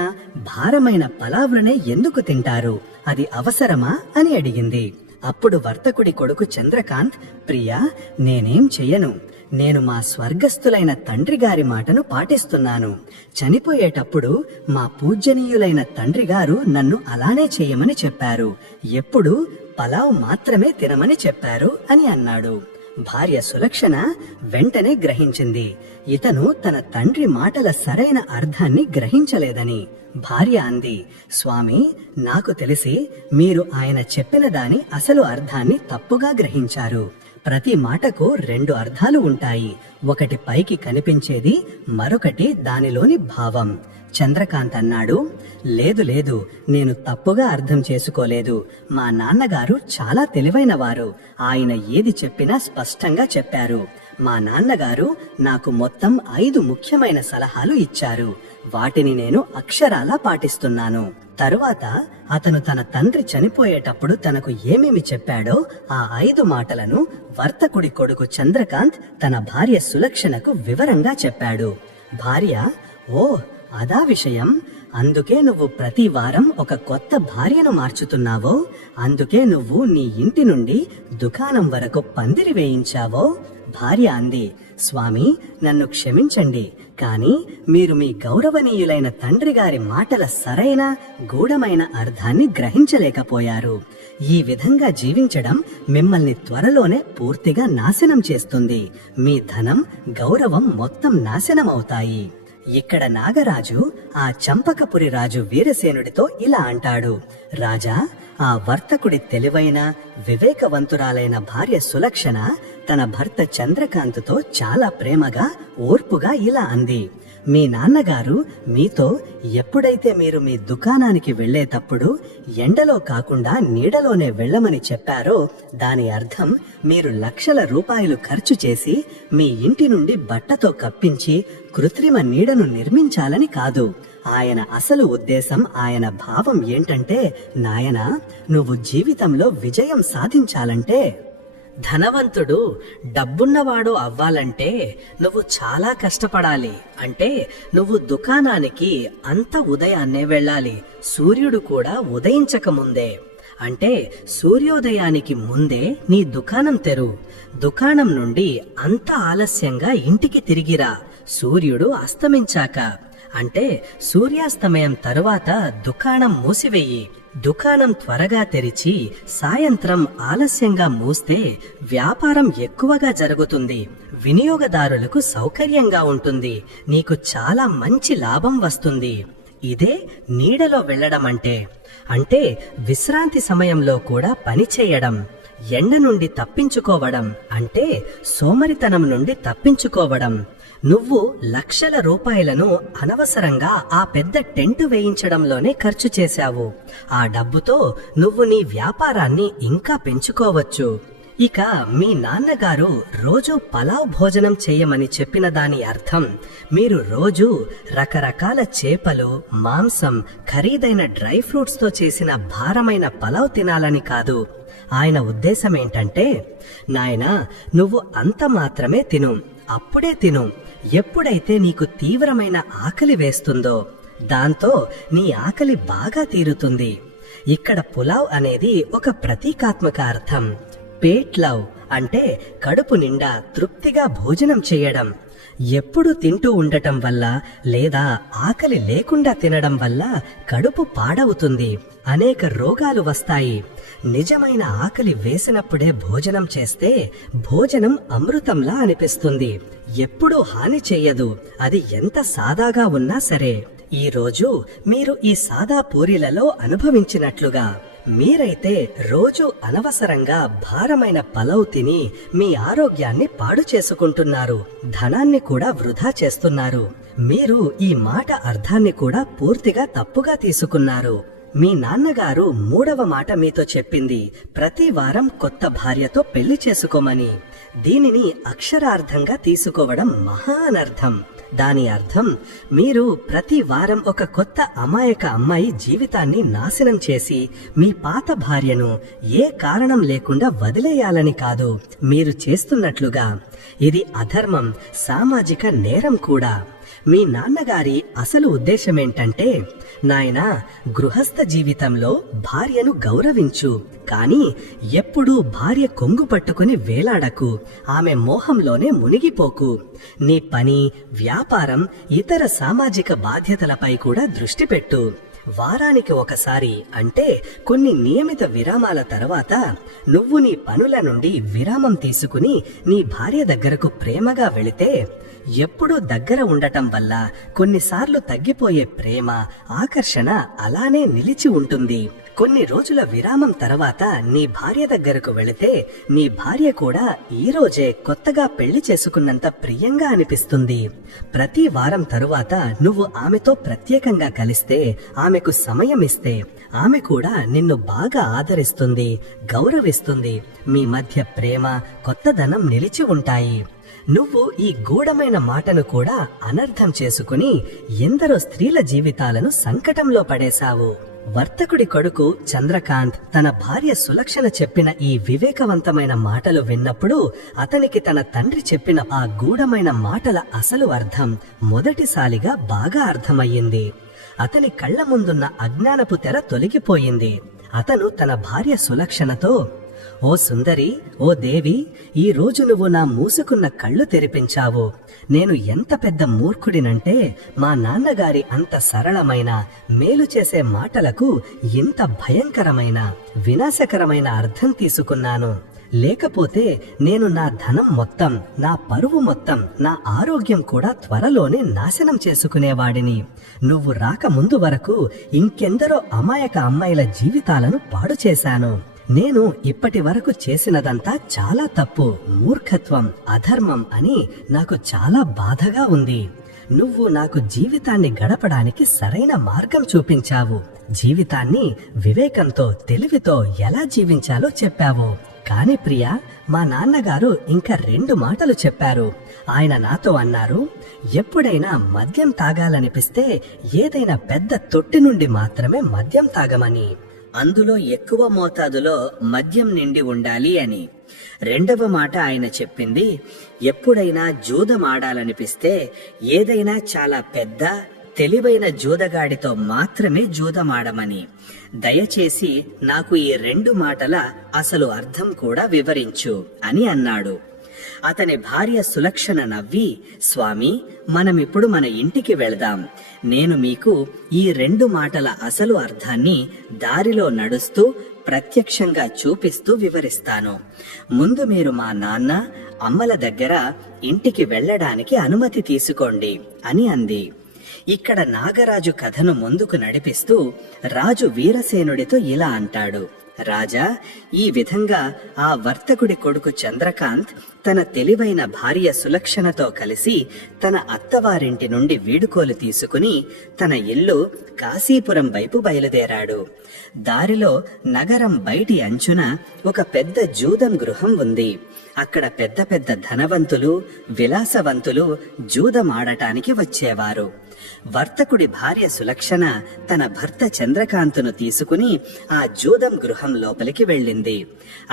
భారమైన పలావులనే ఎందుకు తింటారు? అది అవసరమా అని అడిగింది. అప్పుడు వర్తకుడి కొడుకు చంద్రకాంత్, ప్రియా, నేనేం చెయ్యను. నేను మా స్వర్గస్థులైన తండ్రి గారి మాటను పాటిస్తున్నాను. చనిపోయేటప్పుడు మా పూజ్యనీయులైన తండ్రి గారు నన్ను అలానే చేయమని చెప్పారు. ఎప్పుడు పలావ్ మాత్రమే తినమని చెప్పారు అని అన్నాడు. భార్య సులక్షణ వెంటనే గ్రహించింది ఇతను తన తండ్రి మాటల సరైన అర్థాన్ని గ్రహించలేదని. భార్య అంది, స్వామి, నాకు తెలిసి మీరు ఆయన చెప్పిన దాని అసలు అర్థాన్ని తప్పుగా గ్రహించారు. ప్రతి మాటకు 2 అర్థాలు ఉంటాయి. ఒకటి పైకి కనిపించేది, మరొకటి దానిలోని భావం. చంద్రకాంత్ అన్నాడు, లేదు, నేను తప్పుగా అర్థం చేసుకోలేదు. మా నాన్నగారు చాలా తెలివైన వారు. ఆయన ఏది చెప్పినా స్పష్టంగా చెప్పారు. మా నాన్నగారు నాకు మొత్తం 5 ముఖ్యమైన సలహాలు ఇచ్చారు. వాటిని నేను అక్షరాలా పాటిస్తున్నాను. తరువాత అతను తన తండ్రి చనిపోయేటప్పుడు తనకు ఏమేమి చెప్పాడో ఆ 5 మాటలను వర్తకుడి కొడుకు చంద్రకాంత్ తన భార్య సులక్షణకు వివరంగా చెప్పాడు. భార్య, ఓ, అదా విషయం. అందుకే నువ్వు ప్రతి వారం ఒక కొత్త భార్యను మార్చుతున్నావో? అందుకే నువ్వు నీ ఇంటి నుండి దుకాణం వరకు పందిరి వేయించావో? భార్య అంది, స్వామి, నన్ను క్షమించండి, కానీ మీరు మీ గౌరవనీయులైన తండ్రి గారి మాటల సరైన గూఢమైన అర్థాన్ని గ్రహించలేకపోయారు. ఈ విధంగా జీవించడం మిమ్మల్ని త్వరలోనే పూర్తిగా నాశనం చేస్తుంది. మీ ధనం, గౌరవం మొత్తం నాశనమవుతాయి. ఇక్కడ నాగరాజు ఆ చంపకపురి రాజు వీరసేనుడితో ఇలా అంటాడు, రాజా, ఆ వర్తకుడి తెలివైన, వివేకవంతురాలైన భార్య సులక్షణ తన భర్త చంద్రకాంత్తో చాలా ప్రేమగా, ఓర్పుగా ఇలా అంది, మీ నాన్నగారు మీతో ఎప్పుడైతే మీరు మీ దుకాణానికి వెళ్లేటప్పుడు ఎండలో కాకుండా నీడలోనే వెళ్లమని చెప్పారో దాని అర్థం మీరు లక్షల రూపాయలు ఖర్చు చేసి మీ ఇంటి నుండి బట్టతో కప్పించి కృత్రిమ నీడను నిర్మించాలని కాదు. ఆయన అసలు ఉద్దేశం, ఆయన భావం ఏంటంటే, నాయనా, నువ్వు జీవితంలో విజయం సాధించాలంటే, ధనవంతుడు, డబ్బున్నవాడు అవ్వాలంటే నువ్వు చాలా కష్టపడాలి. అంటే నువ్వు దుకాణానికి అంత ఉదయాన్నే వెళ్ళాలి, సూర్యుడు కూడా ఉదయించక ముందే. అంటే సూర్యోదయానికి ముందే నీ దుకాణం తెరువు. దుకాణం నుండి అంత ఆలస్యంగా ఇంటికి తిరిగిరా సూర్యుడు అస్తమించాక. అంటే సూర్యాస్తమయం తరువాత దుకాణం మూసివేయి. దుకాణం త్వరగా తెరిచి సాయంత్రం ఆలస్యంగా మూస్తే వ్యాపారం ఎక్కువగా జరుగుతుంది, వినియోగదారులకు సౌకర్యంగా ఉంటుంది, నీకు చాలా మంచి లాభం వస్తుంది. ఇదే నీడలో వెళ్ళడం అంటే. అంటే విశ్రాంతి సమయంలో కూడా పని చేయడం, ఎండ నుండి తప్పించుకోవడం, అంటే సోమరితనం నుండి తప్పించుకోవడం. నువ్వు లక్షల రూపాయలను అనవసరంగా ఆ పెద్ద టెంట్ వేయించడంలోనే ఖర్చు చేశావు. ఆ డబ్బుతో నువ్వు నీ వ్యాపారాన్ని ఇంకా పెంచుకోవచ్చు. ఇక మీ నాన్నగారు రోజు పలావ్ భోజనం చేయమని చెప్పిన దాని అర్థం, మీరు రోజు రకరకాల చేపలు, మాంసం, ఖరీదైన డ్రై ఫ్రూట్స్ తో చేసిన భారమైన పలావ్ తినాలని కాదు. ఆయన ఉద్దేశం ఏంటంటే, నాయనా, నువ్వు అంత మాత్రమే తిను, అప్పుడే తిను ఎప్పుడైతే నీకు తీవ్రమైన ఆకలి వేస్తుందో. దాంతో నీ ఆకలి బాగా తీరుతుంది. ఇక్కడ పులావ్ అనేది ఒక ప్రతీకాత్మక అర్థం. పేట్ లవ్ అంటే కడుపు నిండా తృప్తిగా భోజనం చేయడం. ఎప్పుడు తింటూ ఉండటం వల్ల లేదా ఆకలి లేకుండా తినడం వల్ల కడుపు పాడవుతుంది, అనేక రోగాలు వస్తాయి. నిజమైన ఆకలి వేసినప్పుడే భోజనం చేస్తే భోజనం అమృతంలా అనిపిస్తుంది, ఎప్పుడూ హాని చెయ్యదు, అది ఎంత సాదాగా ఉన్నా సరే. ఈ రోజు మీరు ఈ సాదా పూరీలలో అనుభవించినట్లుగా మీరైతే రోజు అనవసరంగా భారమైన పలావ్ తిని మీ ఆరోగ్యాన్ని పాడు చేసుకుంటున్నారు, ధనాన్ని కూడా వృధా చేస్తున్నారు. మీరు ఈ మాట అర్థాన్ని కూడా పూర్తిగా తప్పుగా తీసుకున్నారు. మీ నాన్నగారు 3వ మాట మీతో చెప్పింది ప్రతి వారం కొత్త భార్యతో పెళ్లి చేసుకోమని. దీనిని అక్షరార్థంగా తీసుకోవడం మహా అనర్థం. దాని అర్థం మీరు ప్రతి వారం ఒక కొత్త అమాయక అమ్మాయి జీవితాన్ని నాశనం చేసి మీ పాత భార్యను ఏ కారణం లేకుండా వదిలేయాలని కాదు. మీరు చేస్తున్నట్లుగా ఇది అధర్మం, సామాజిక నేరం కూడా. మీ నాన్నగారి అసలు ఉద్దేశమేంటంటే, నాయనా, గృహస్థ జీవితంలో భార్యను గౌరవించు, కానీ ఎప్పుడూ భార్య కొంగు పట్టుకుని వేలాడకు, ఆమె మోహంలోనే మునిగిపోకు. నీ పని, వ్యాపారం, ఇతర సామాజిక బాధ్యతలపై కూడా దృష్టి పెట్టు. వారానికి ఒకసారి, అంటే కొన్ని నియమిత విరామాల తర్వాత నువ్వు నీ పనుల నుండి విరామం తీసుకుని నీ భార్య దగ్గరకు ప్రేమగా వెళితే, ఎప్పుడూ దగ్గర ఉండటం వల్ల కొన్నిసార్లు తగ్గిపోయే ప్రేమ, ఆకర్షణ అలానే నిలిచి ఉంటుంది. కొన్ని రోజుల విరామం తర్వాత నీ భార్య దగ్గరకు వెళితే నీ భార్య కూడా ఈ రోజే కొత్తగా పెళ్లి చేసుకున్నంత ప్రియంగా అనిపిస్తుంది. ప్రతి వారం తరువాత నువ్వు ఆమెతో ప్రత్యేకంగా కలిస్తే, ఆమెకు సమయం ఇస్తే, ఆమె కూడా నిన్ను బాగా ఆదరిస్తుంది, గౌరవిస్తుంది. మీ మధ్య ప్రేమ, కొత్తదనం నిలిచి ఉంటాయి. నువ్వు ఈ గూఢమైన మాటను కూడా అనర్థం చేసుకుని ఎందరో స్త్రీల జీవితాలను సంకటంలో పడేశావు. వర్తకుడి కొడుకు చంద్రకాంత్ తన భార్య సులక్షణ చెప్పిన ఈ వివేకవంతమైన మాటలు విన్నప్పుడు అతనికి తన తండ్రి చెప్పిన ఆ గూఢమైన మాటల అసలు అర్థం మొదటిసారిగా బాగా అర్థమయ్యింది. అతని కళ్ల ముందున్న అజ్ఞానపు తెర తొలగిపోయింది. అతను తన భార్య సులక్షణతో, ఓ సుందరి, ఓ దేవి, ఈ రోజు నువ్వు నా మూసుకున్న కళ్ళు తెరిపించావు. నేను ఎంత పెద్ద మూర్ఖుడినంటే మా నాన్నగారి అంత సరళమైన, మేలు చేసే మాటలకు ఇంత భయంకరమైన, వినాశకరమైన అర్థం తీసుకున్నాను. లేకపోతే నేను నా ధనం మొత్తం, నా పరువు మొత్తం, నా ఆరోగ్యం కూడా త్వరలోనే నాశనం చేసుకునేవాడిని. నువ్వు రాకముందు వరకు ఇంకెందరో అమాయక అమ్మాయిల జీవితాలను పాడు చేశాను. నేను ఇప్పటి వరకు చేసినదంతా చాలా తప్పు, మూర్ఖత్వం, అధర్మం అని నాకు చాలా బాధగా ఉంది. నువ్వు నాకు జీవితాన్ని గడపడానికి సరైన మార్గం చూపించావు. జీవితాన్ని వివేకంతో, తెలివితో ఎలా జీవించాలో చెప్పావు. కాని ప్రియా, మా నాన్నగారు ఇంకా 2 మాటలు చెప్పారు. ఆయన నాతో అన్నారు, ఎప్పుడైనా మద్యం తాగాలనిపిస్తే ఏదైనా పెద్ద తొట్టి నుండి మాత్రమే మద్యం తాగమని, అందులో ఎక్కువ మోతాదులో మద్యం నిండి ఉండాలి అని. 2వ మాట ఆయన చెప్పింది, ఎప్పుడైనా జూదం ఆడాలనిపిస్తే ఏదైనా చాలా పెద్ద, తెలివైన జూదగాడితో మాత్రమే జూదమాడమని. దయచేసి నాకు ఈ 2 మాటల అసలు అర్థం కూడా వివరించు అని అన్నాడు. అతని భార్య సులక్షణ నవ్వి, స్వామి, మనమిప్పుడు మన ఇంటికి వెళదాం. నేను మీకు ఈ 2 మాటల అసలు అర్థాన్ని దారిలో నడుస్తూ ప్రత్యక్షంగా చూపిస్తూ వివరిస్తాను. ముందు మీరు మా నాన్న, అమ్మల దగ్గర ఇంటికి వెళ్ళడానికి అనుమతి తీసుకోండి అని అంది. ఇక్కడ నాగరాజు కథను ముందుకు నడిపిస్తూ రాజు వీరసేనుడితో ఇలా అంటాడు, రాజా, ఈ విధంగా ఆ వర్తకుడి కొడుకు చంద్రకాంత్ తన తెలివైన భార్య సులక్షణతో కలిసి తన అత్తవారింటి నుండి వీడుకోలు తీసుకుని తన ఇల్లు కాశీపురం వైపు బయలుదేరాడు. దారిలో నగరం బయటి అంచున ఒక పెద్ద జూదం గృహం ఉంది. అక్కడ పెద్ద పెద్ద ధనవంతులు, విలాసవంతులు జూదమాడటానికి వచ్చేవారు. వర్తకుడి భార్య సులక్షణ తన భర్త చంద్రకాంతును తీసుకుని ఆ జూదం గృహం లోపలికి వెళ్ళింది.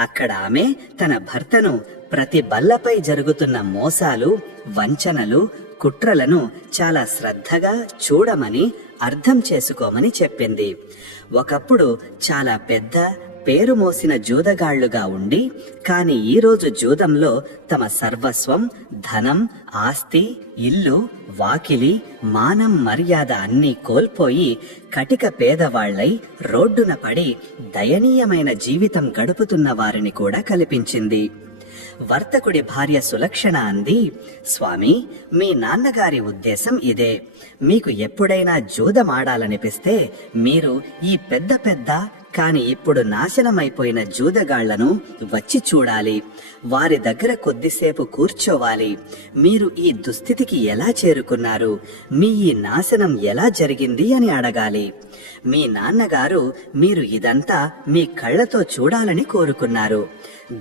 అక్కడ ఆమె తన భర్తను ప్రతి బల్లపై జరుగుతున్న మోసాలు, వంచనలు, కుట్రలను చాలా శ్రద్ధగా చూడమని, అర్థం చేసుకోమని చెప్పింది. ఒకప్పుడు చాలా పెద్ద, పేరు మోసిన జూదగాళ్లుగా ఉండి, కాని ఈ రోజు జూదంలో తమ సర్వస్వం, ధనం, ఆస్తి, ఇల్లు, వాకిలి, మానం, మర్యాద అన్నీ కోల్పోయి కటిక పేదవాళ్లై రోడ్డున పడి దయనీయమైన జీవితం గడుపుతున్న వారిని కూడా కల్పించింది. వర్తకుడి భార్య సులక్షణ అంది, స్వామి, మీ నాన్నగారి ఉద్దేశం ఇదే. మీకు ఎప్పుడైనా జూదమాడాలనిపిస్తే మీరు ఈ పెద్ద పెద్ద కాని ఇప్పుడు నాశనమైపోయిన జూదగాళ్లను వచ్చి చూడాలి, వారి దగ్గర కొద్దిసేపు కూర్చోవాలి. మీరు ఈ దుస్థితికి ఎలా చేరుకున్నారు, మీ ఈ నాశనం ఎలా జరిగింది అని అడగాలి. మీ నాన్నగారు మీరు ఇదంతా మీ కళ్ళతో చూడాలని కోరుకున్నారు.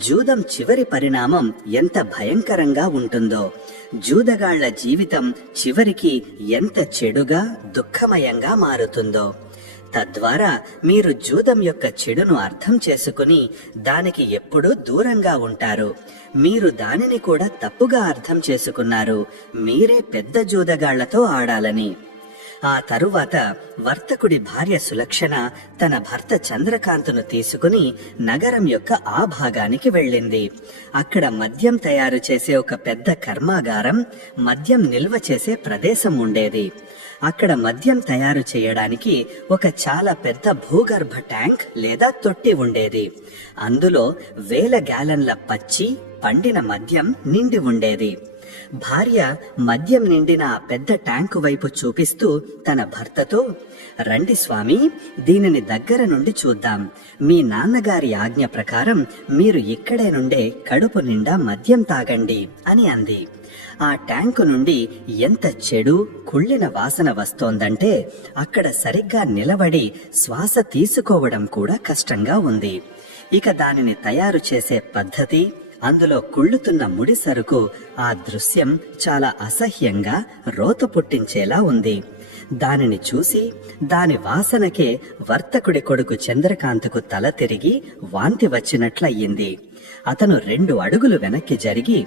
జూదం చివరి పరిణామం ఎంత భయంకరంగా ఉంటుందో, జూదగాళ్ల జీవితం చివరికి ఎంత చెడుగా దుఃఖమయంగా మారుతుందో, తద్వారా మీరు జూదం యొక్క చెడును అర్థం చేసుకుని దానికి ఎప్పుడూ దూరంగా ఉంటారు. మీరు దానిని కూడా తప్పుగా అర్థం చేసుకున్నారు, మీరే పెద్ద జూదగాళ్లతో ఆడాలని. ఆ తరువాత వర్తకుడి భార్య సులక్షణ తన భర్త చంద్రకాంతును తీసుకుని నగరం యొక్క ఆ భాగానికి వెళ్ళింది. అక్కడ మద్యం తయారు చేసే ఒక పెద్ద కర్మాగారం, మద్యం నిల్వ చేసే ప్రదేశం ఉండేది. అక్కడ మద్యం తయారు చేయడానికి ఒక చాలా పెద్ద భూగర్భ ట్యాంక్ లేదా తొట్టి ఉండేది. అందులో 1000 గ్యాలన్ల పచ్చి పండిన మద్యం నిండి ఉండేది. భార్య మద్యం నిండిన ఆ పెద్ద ట్యాంకు వైపు చూపిస్తూ తన భర్తతో, రండి స్వామి, దీనిని దగ్గర నుండి చూద్దాం. మీ నాన్నగారి ఆజ్ఞ ప్రకారం మీరు ఇక్కడే నుండే కడుపు నిండా మద్యం తాగండి అని అంది. ఆ ట్యాంకు నుండి ఎంత చెడు కుళ్ళిన వాసన వస్తోందంటే అక్కడ సరిగ్గా నిలబడి శ్వాస తీసుకోవడం కూడా కష్టంగా ఉంది. ఇక దానిని తయారు చేసే పద్ధతి, అందులో కుళ్ళుతున్న ముడి సరుకు, ఆ దృశ్యం చాలా అసహ్యంగా రోత పుట్టించేలా ఉంది. దానిని చూసి దాని వాసనకే వర్తకుడి కొడుకు చంద్రకాంత్కు తల తిరిగి వాంతి వచ్చినట్లయింది. అతను 2 అడుగులు వెనక్కి జరిగి,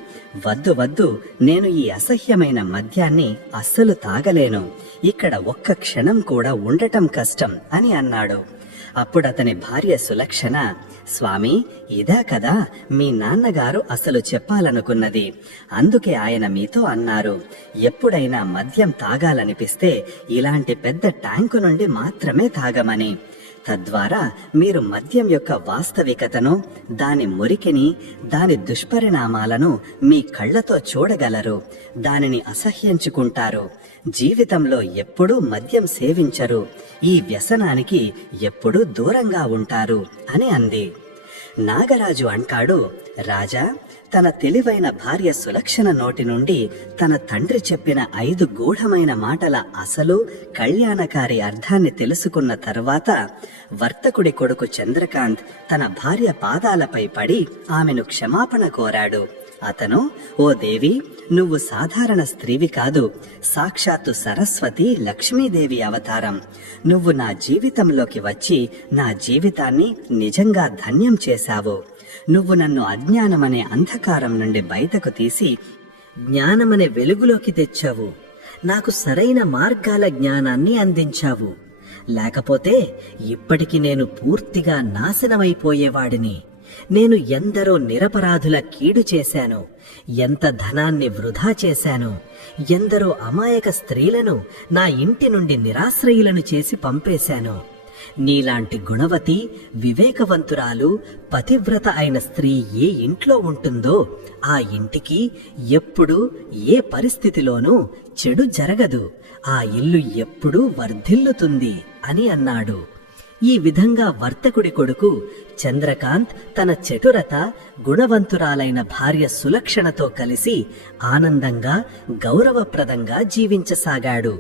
వద్దు వద్దు, నేను ఈ అసహ్యమైన మద్యాన్ని అస్సలు తాగలేను, ఇక్కడ ఒక్క క్షణం కూడా ఉండటం కష్టం అని అన్నాడు. అప్పుడతని భార్య సులక్షణ, స్వామి, ఇదా కదా మీ నాన్నగారు అసలు చెప్పాలనుకున్నది. అందుకే ఆయన మీతో అన్నారు, ఎప్పుడైనా మద్యం తాగాలనిపిస్తే ఇలాంటి పెద్ద ట్యాంకు నుండి మాత్రమే తాగమని. తద్వారా మీరు మద్యం యొక్క వాస్తవికతను, దాని మురికిని, దాని దుష్పరిణామాలను మీ కళ్ళతో చూడగలరు, దానిని అసహ్యించుకుంటారు. జీవితంలో ఎప్పుడూ మద్యం సేవించరు, ఈ వ్యసనానికి ఎప్పుడూ దూరంగా ఉంటారు అని అంది. నాగరాజు అంటాడు, రాజా, తన తెలివైన భార్య సులక్షణ నోటి నుండి తన తండ్రి చెప్పిన 5 గూఢమైన మాటల అసలు కళ్యాణకారి అర్థాన్ని తెలుసుకున్న తర్వాత వర్తకుడి కొడుకు చంద్రకాంత్ తన భార్య పాదాలపై పడి ఆమెను క్షమాపణ కోరాడు. అతను, ఓ దేవి, నువ్వు సాధారణ స్త్రీవి కాదు, సాక్షాత్తు సరస్వతి లక్ష్మీదేవి అవతారం. నువ్వు నా జీవితంలోకి వచ్చి నా జీవితాన్ని నిజంగా ధన్యం చేశావు. నువ్వు నన్ను అజ్ఞానమనే అంధకారం నుండి బయటకు తీసి జ్ఞానమనే వెలుగులోకి తెచ్చావు. నాకు సరైన మార్గాల జ్ఞానాన్ని అందించావు. లేకపోతే ఇప్పటికి నేను పూర్తిగా నాశనమైపోయేవాడిని. నేను ఎందరో నిరపరాధుల కీడు చేశాను, ఎంత ధనాన్ని వృధా చేశాను, ఎందరో అమాయక స్త్రీలను నా ఇంటి నుండి నిరాశ్రయులను చేసి పంపేశాను. నీలాంటి గుణవతి, వివేకవంతురాలు, పతివ్రత అయిన స్త్రీ ఏ ఇంట్లో ఉంటుందో ఆ ఇంటికి ఎప్పుడూ ఏ పరిస్థితిలోనూ చెడు జరగదు, ఆ ఇల్లు ఎప్పుడూ వర్ధిల్లుతుంది అని అన్నాడు. ఈ విధంగా వర్తకుడి కొడుకు చంద్రకాంత్ తన చతురత, గుణవంతురాలైన భార్య సులక్షణతో కలిసి ఆనందంగా, గౌరవప్రదంగా జీవించసాగాడు.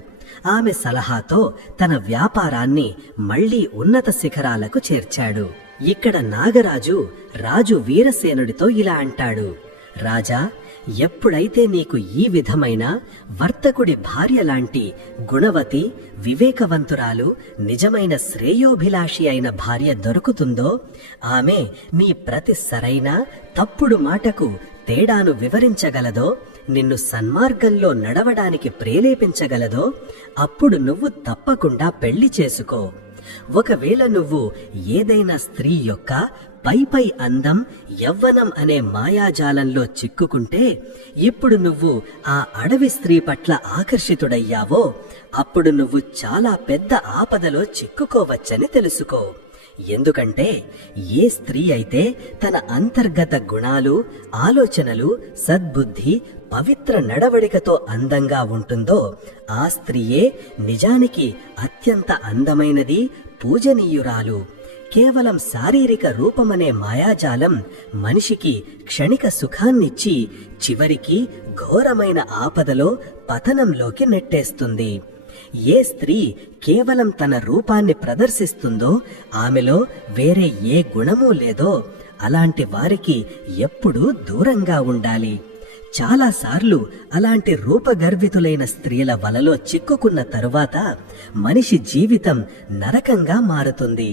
ఆమె సలహాతో తన వ్యాపారాన్ని మళ్లీ ఉన్నత శిఖరాలకు చేర్చాడు. ఇక్కడ నాగరాజు రాజు వీరసేనుడితో ఇలా అంటాడు, రాజా, ఎప్పుడైతే నీకు ఈ విధమైన వర్తకుడి భార్య లాంటి గుణవతి, వివేకవంతురాలు, నిజమైన శ్రేయోభిలాషి అయిన భార్య దొరుకుతుందో, ఆమె నీ ప్రతి సరైన తప్పుడు మాటకు తేడాను వివరించగలదో, నిన్ను సన్మార్గంలో నడవడానికి ప్రేరేపించగలదో, అప్పుడు నువ్వు తప్పకుండా పెళ్లి చేసుకో. ఒకవేళ నువ్వు ఏదైనా స్త్రీ యొక్క పై అందం, యవ్వనం అనే మాయాజాలంలో చిక్కుకుంటే, ఇప్పుడు నువ్వు ఆ అడవి స్త్రీ పట్ల ఆకర్షితుడయ్యావో, అప్పుడు నువ్వు చాలా పెద్ద ఆపదలో చిక్కుకోవచ్చని తెలుసుకో. ఎందుకంటే ఏ స్త్రీ అయితే తన అంతర్గత గుణాలు, ఆలోచనలు, సద్బుద్ధి, పవిత్ర నడవడికతో అందంగా ఉంటుందో ఆ స్త్రీయే నిజానికి అత్యంత అందమైనది, పూజనీయురాలు. కేవలం శారీరక రూపమనే మాయాజాలం మనిషికి క్షణిక సుఖాన్నిచ్చి చివరికి ఘోరమైన ఆపదలో పతనంలోకి నెట్టేస్తుంది. ఏ స్త్రీ కేవలం తన రూపాన్ని ప్రదర్శిస్తుందో, ఆమెలో వేరే ఏ గుణమూ లేదో అలాంటి వారికి ఎప్పుడూ దూరంగా ఉండాలి. చాలాసార్లు అలాంటి రూపగర్వితులైన స్త్రీల వలలో చిక్కుకున్న తరువాత మనిషి జీవితం నరకంగా మారుతుంది.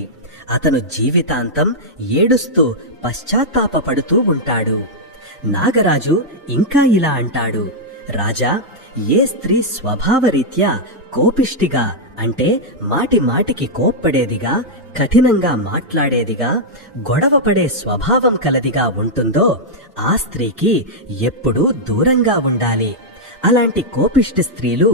అతను జీవితాంతం ఏడుస్తూ పశ్చాత్తాపపడుతూ ఉంటాడు. నాగరాజు ఇంకా ఇలా అంటాడు, రాజా, ఏ స్త్రీ స్వభావరీత్యా కోపిష్టిగా అంటే మాటి మాటికి కోప్పడేదిగా, కఠినంగా మాట్లాడేదిగా, గొడవపడే స్వభావం కలదిగా ఉంటుందో ఆ స్త్రీకి ఎప్పుడూ దూరంగా ఉండాలి. అలాంటి కోపిష్టి స్త్రీలు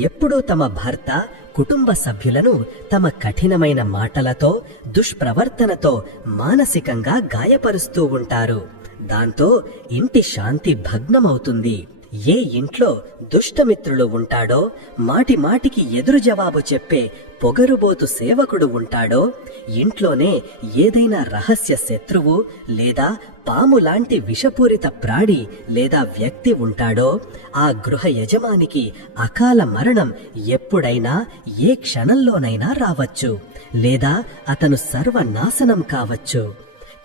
ఎప్పుడూ తమ భర్త, కుటుంబ సభ్యులను తమ కఠినమైన మాటలతో, దుష్ప్రవర్తనతో మానసికంగా గాయపరుస్తూ ఉంటారు. దాంతో ఇంటి శాంతి భగ్నమవుతుంది. ఏ ఇంట్లో దుష్టమిత్రులు ఉంటాడో, మాటి మాటికి ఎదురు జవాబు చెప్పే పొగరుబోతు సేవకుడు ఉంటాడో, ఇంట్లోనే ఏదైనా రహస్య శత్రువు లేదా పాము లాంటి విషపూరిత ప్రాణి లేదా వ్యక్తి ఉంటాడో, ఆ గృహ యజమానికి అకాల మరణం ఎప్పుడైనా ఏ క్షణంలోనైనా రావచ్చు, లేదా అతను సర్వనాశనం కావచ్చు.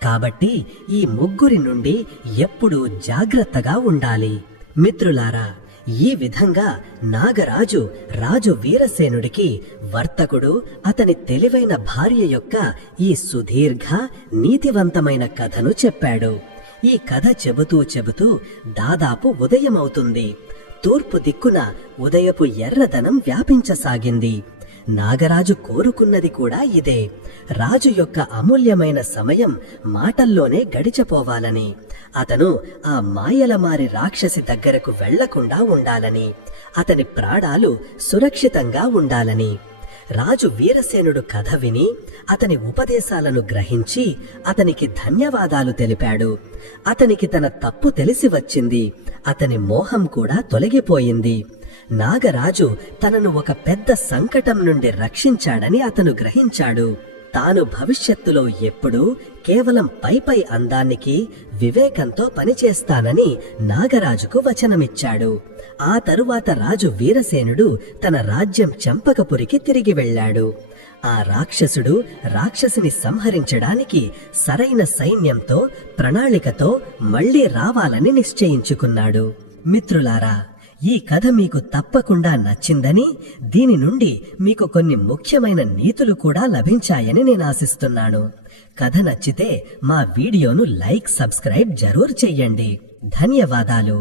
కాబట్టి ఈ ముగ్గురి నుండి ఎప్పుడూ జాగ్రత్తగా ఉండాలి. మిత్రులారా, ఈ విధంగా నాగరాజు రాజు వీరసేనుడికి వర్తకుడు అతని తెలివైన భార్య యొక్క ఈ సుదీర్ఘ నీతివంతమైన కథను చెప్పాడు. ఈ కథ చెబుతూ దాదాపు ఉదయమవుతుంది. తూర్పు దిక్కున ఉదయపు ఎర్రదనం వ్యాపించసాగింది. నాగరాజు కోరుకున్నది కూడా ఇదే. రాజు యొక్క అమూల్యమైన సమయం మాటల్లోనే గడిచిపోవాలని, అతను ఆ మాయలమారి రాక్షసి దగ్గరకు వెళ్లకుండా ఉండాలని, అతని ప్రాణాలు సురక్షితంగా ఉండాలని. రాజు వీరసేనుడు కథ విని అతని ఉపదేశాలను గ్రహించి అతనికి ధన్యవాదాలు తెలిపాడు. అతనికి తన తప్పు తెలిసి వచ్చింది. అతని మోహం కూడా తొలగిపోయింది. నాగరాజు తనను ఒక పెద్ద సంకటం నుండి రక్షించాడని అతను గ్రహించాడు. తాను భవిష్యత్తులో ఎప్పుడూ కేవలం పై అందానికి, వివేకంతో పనిచేస్తానని నాగరాజుకు వచనమిచ్చాడు. ఆ తరువాత రాజు వీరసేనుడు తన రాజ్యం చంపకపురికి తిరిగి వెళ్ళాడు. ఆ రాక్షసుడు రాక్షసిని సంహరించడానికి సరైన సైన్యంతో, ప్రణాళికతో మళ్లీ రావాలని నిశ్చయించుకున్నాడు. మిత్రులారా, ఈ కథ మీకు తప్పకుండా నచ్చిందని, దీని నుండి మీకు కొన్ని ముఖ్యమైన నీతులు కూడా లభించాయని నేను ఆశిస్తున్నాను. కథ నచ్చితే మా వీడియోను లైక్, సబ్స్క్రైబ్ జరూర్ చెయ్యండి. ధన్యవాదాలు.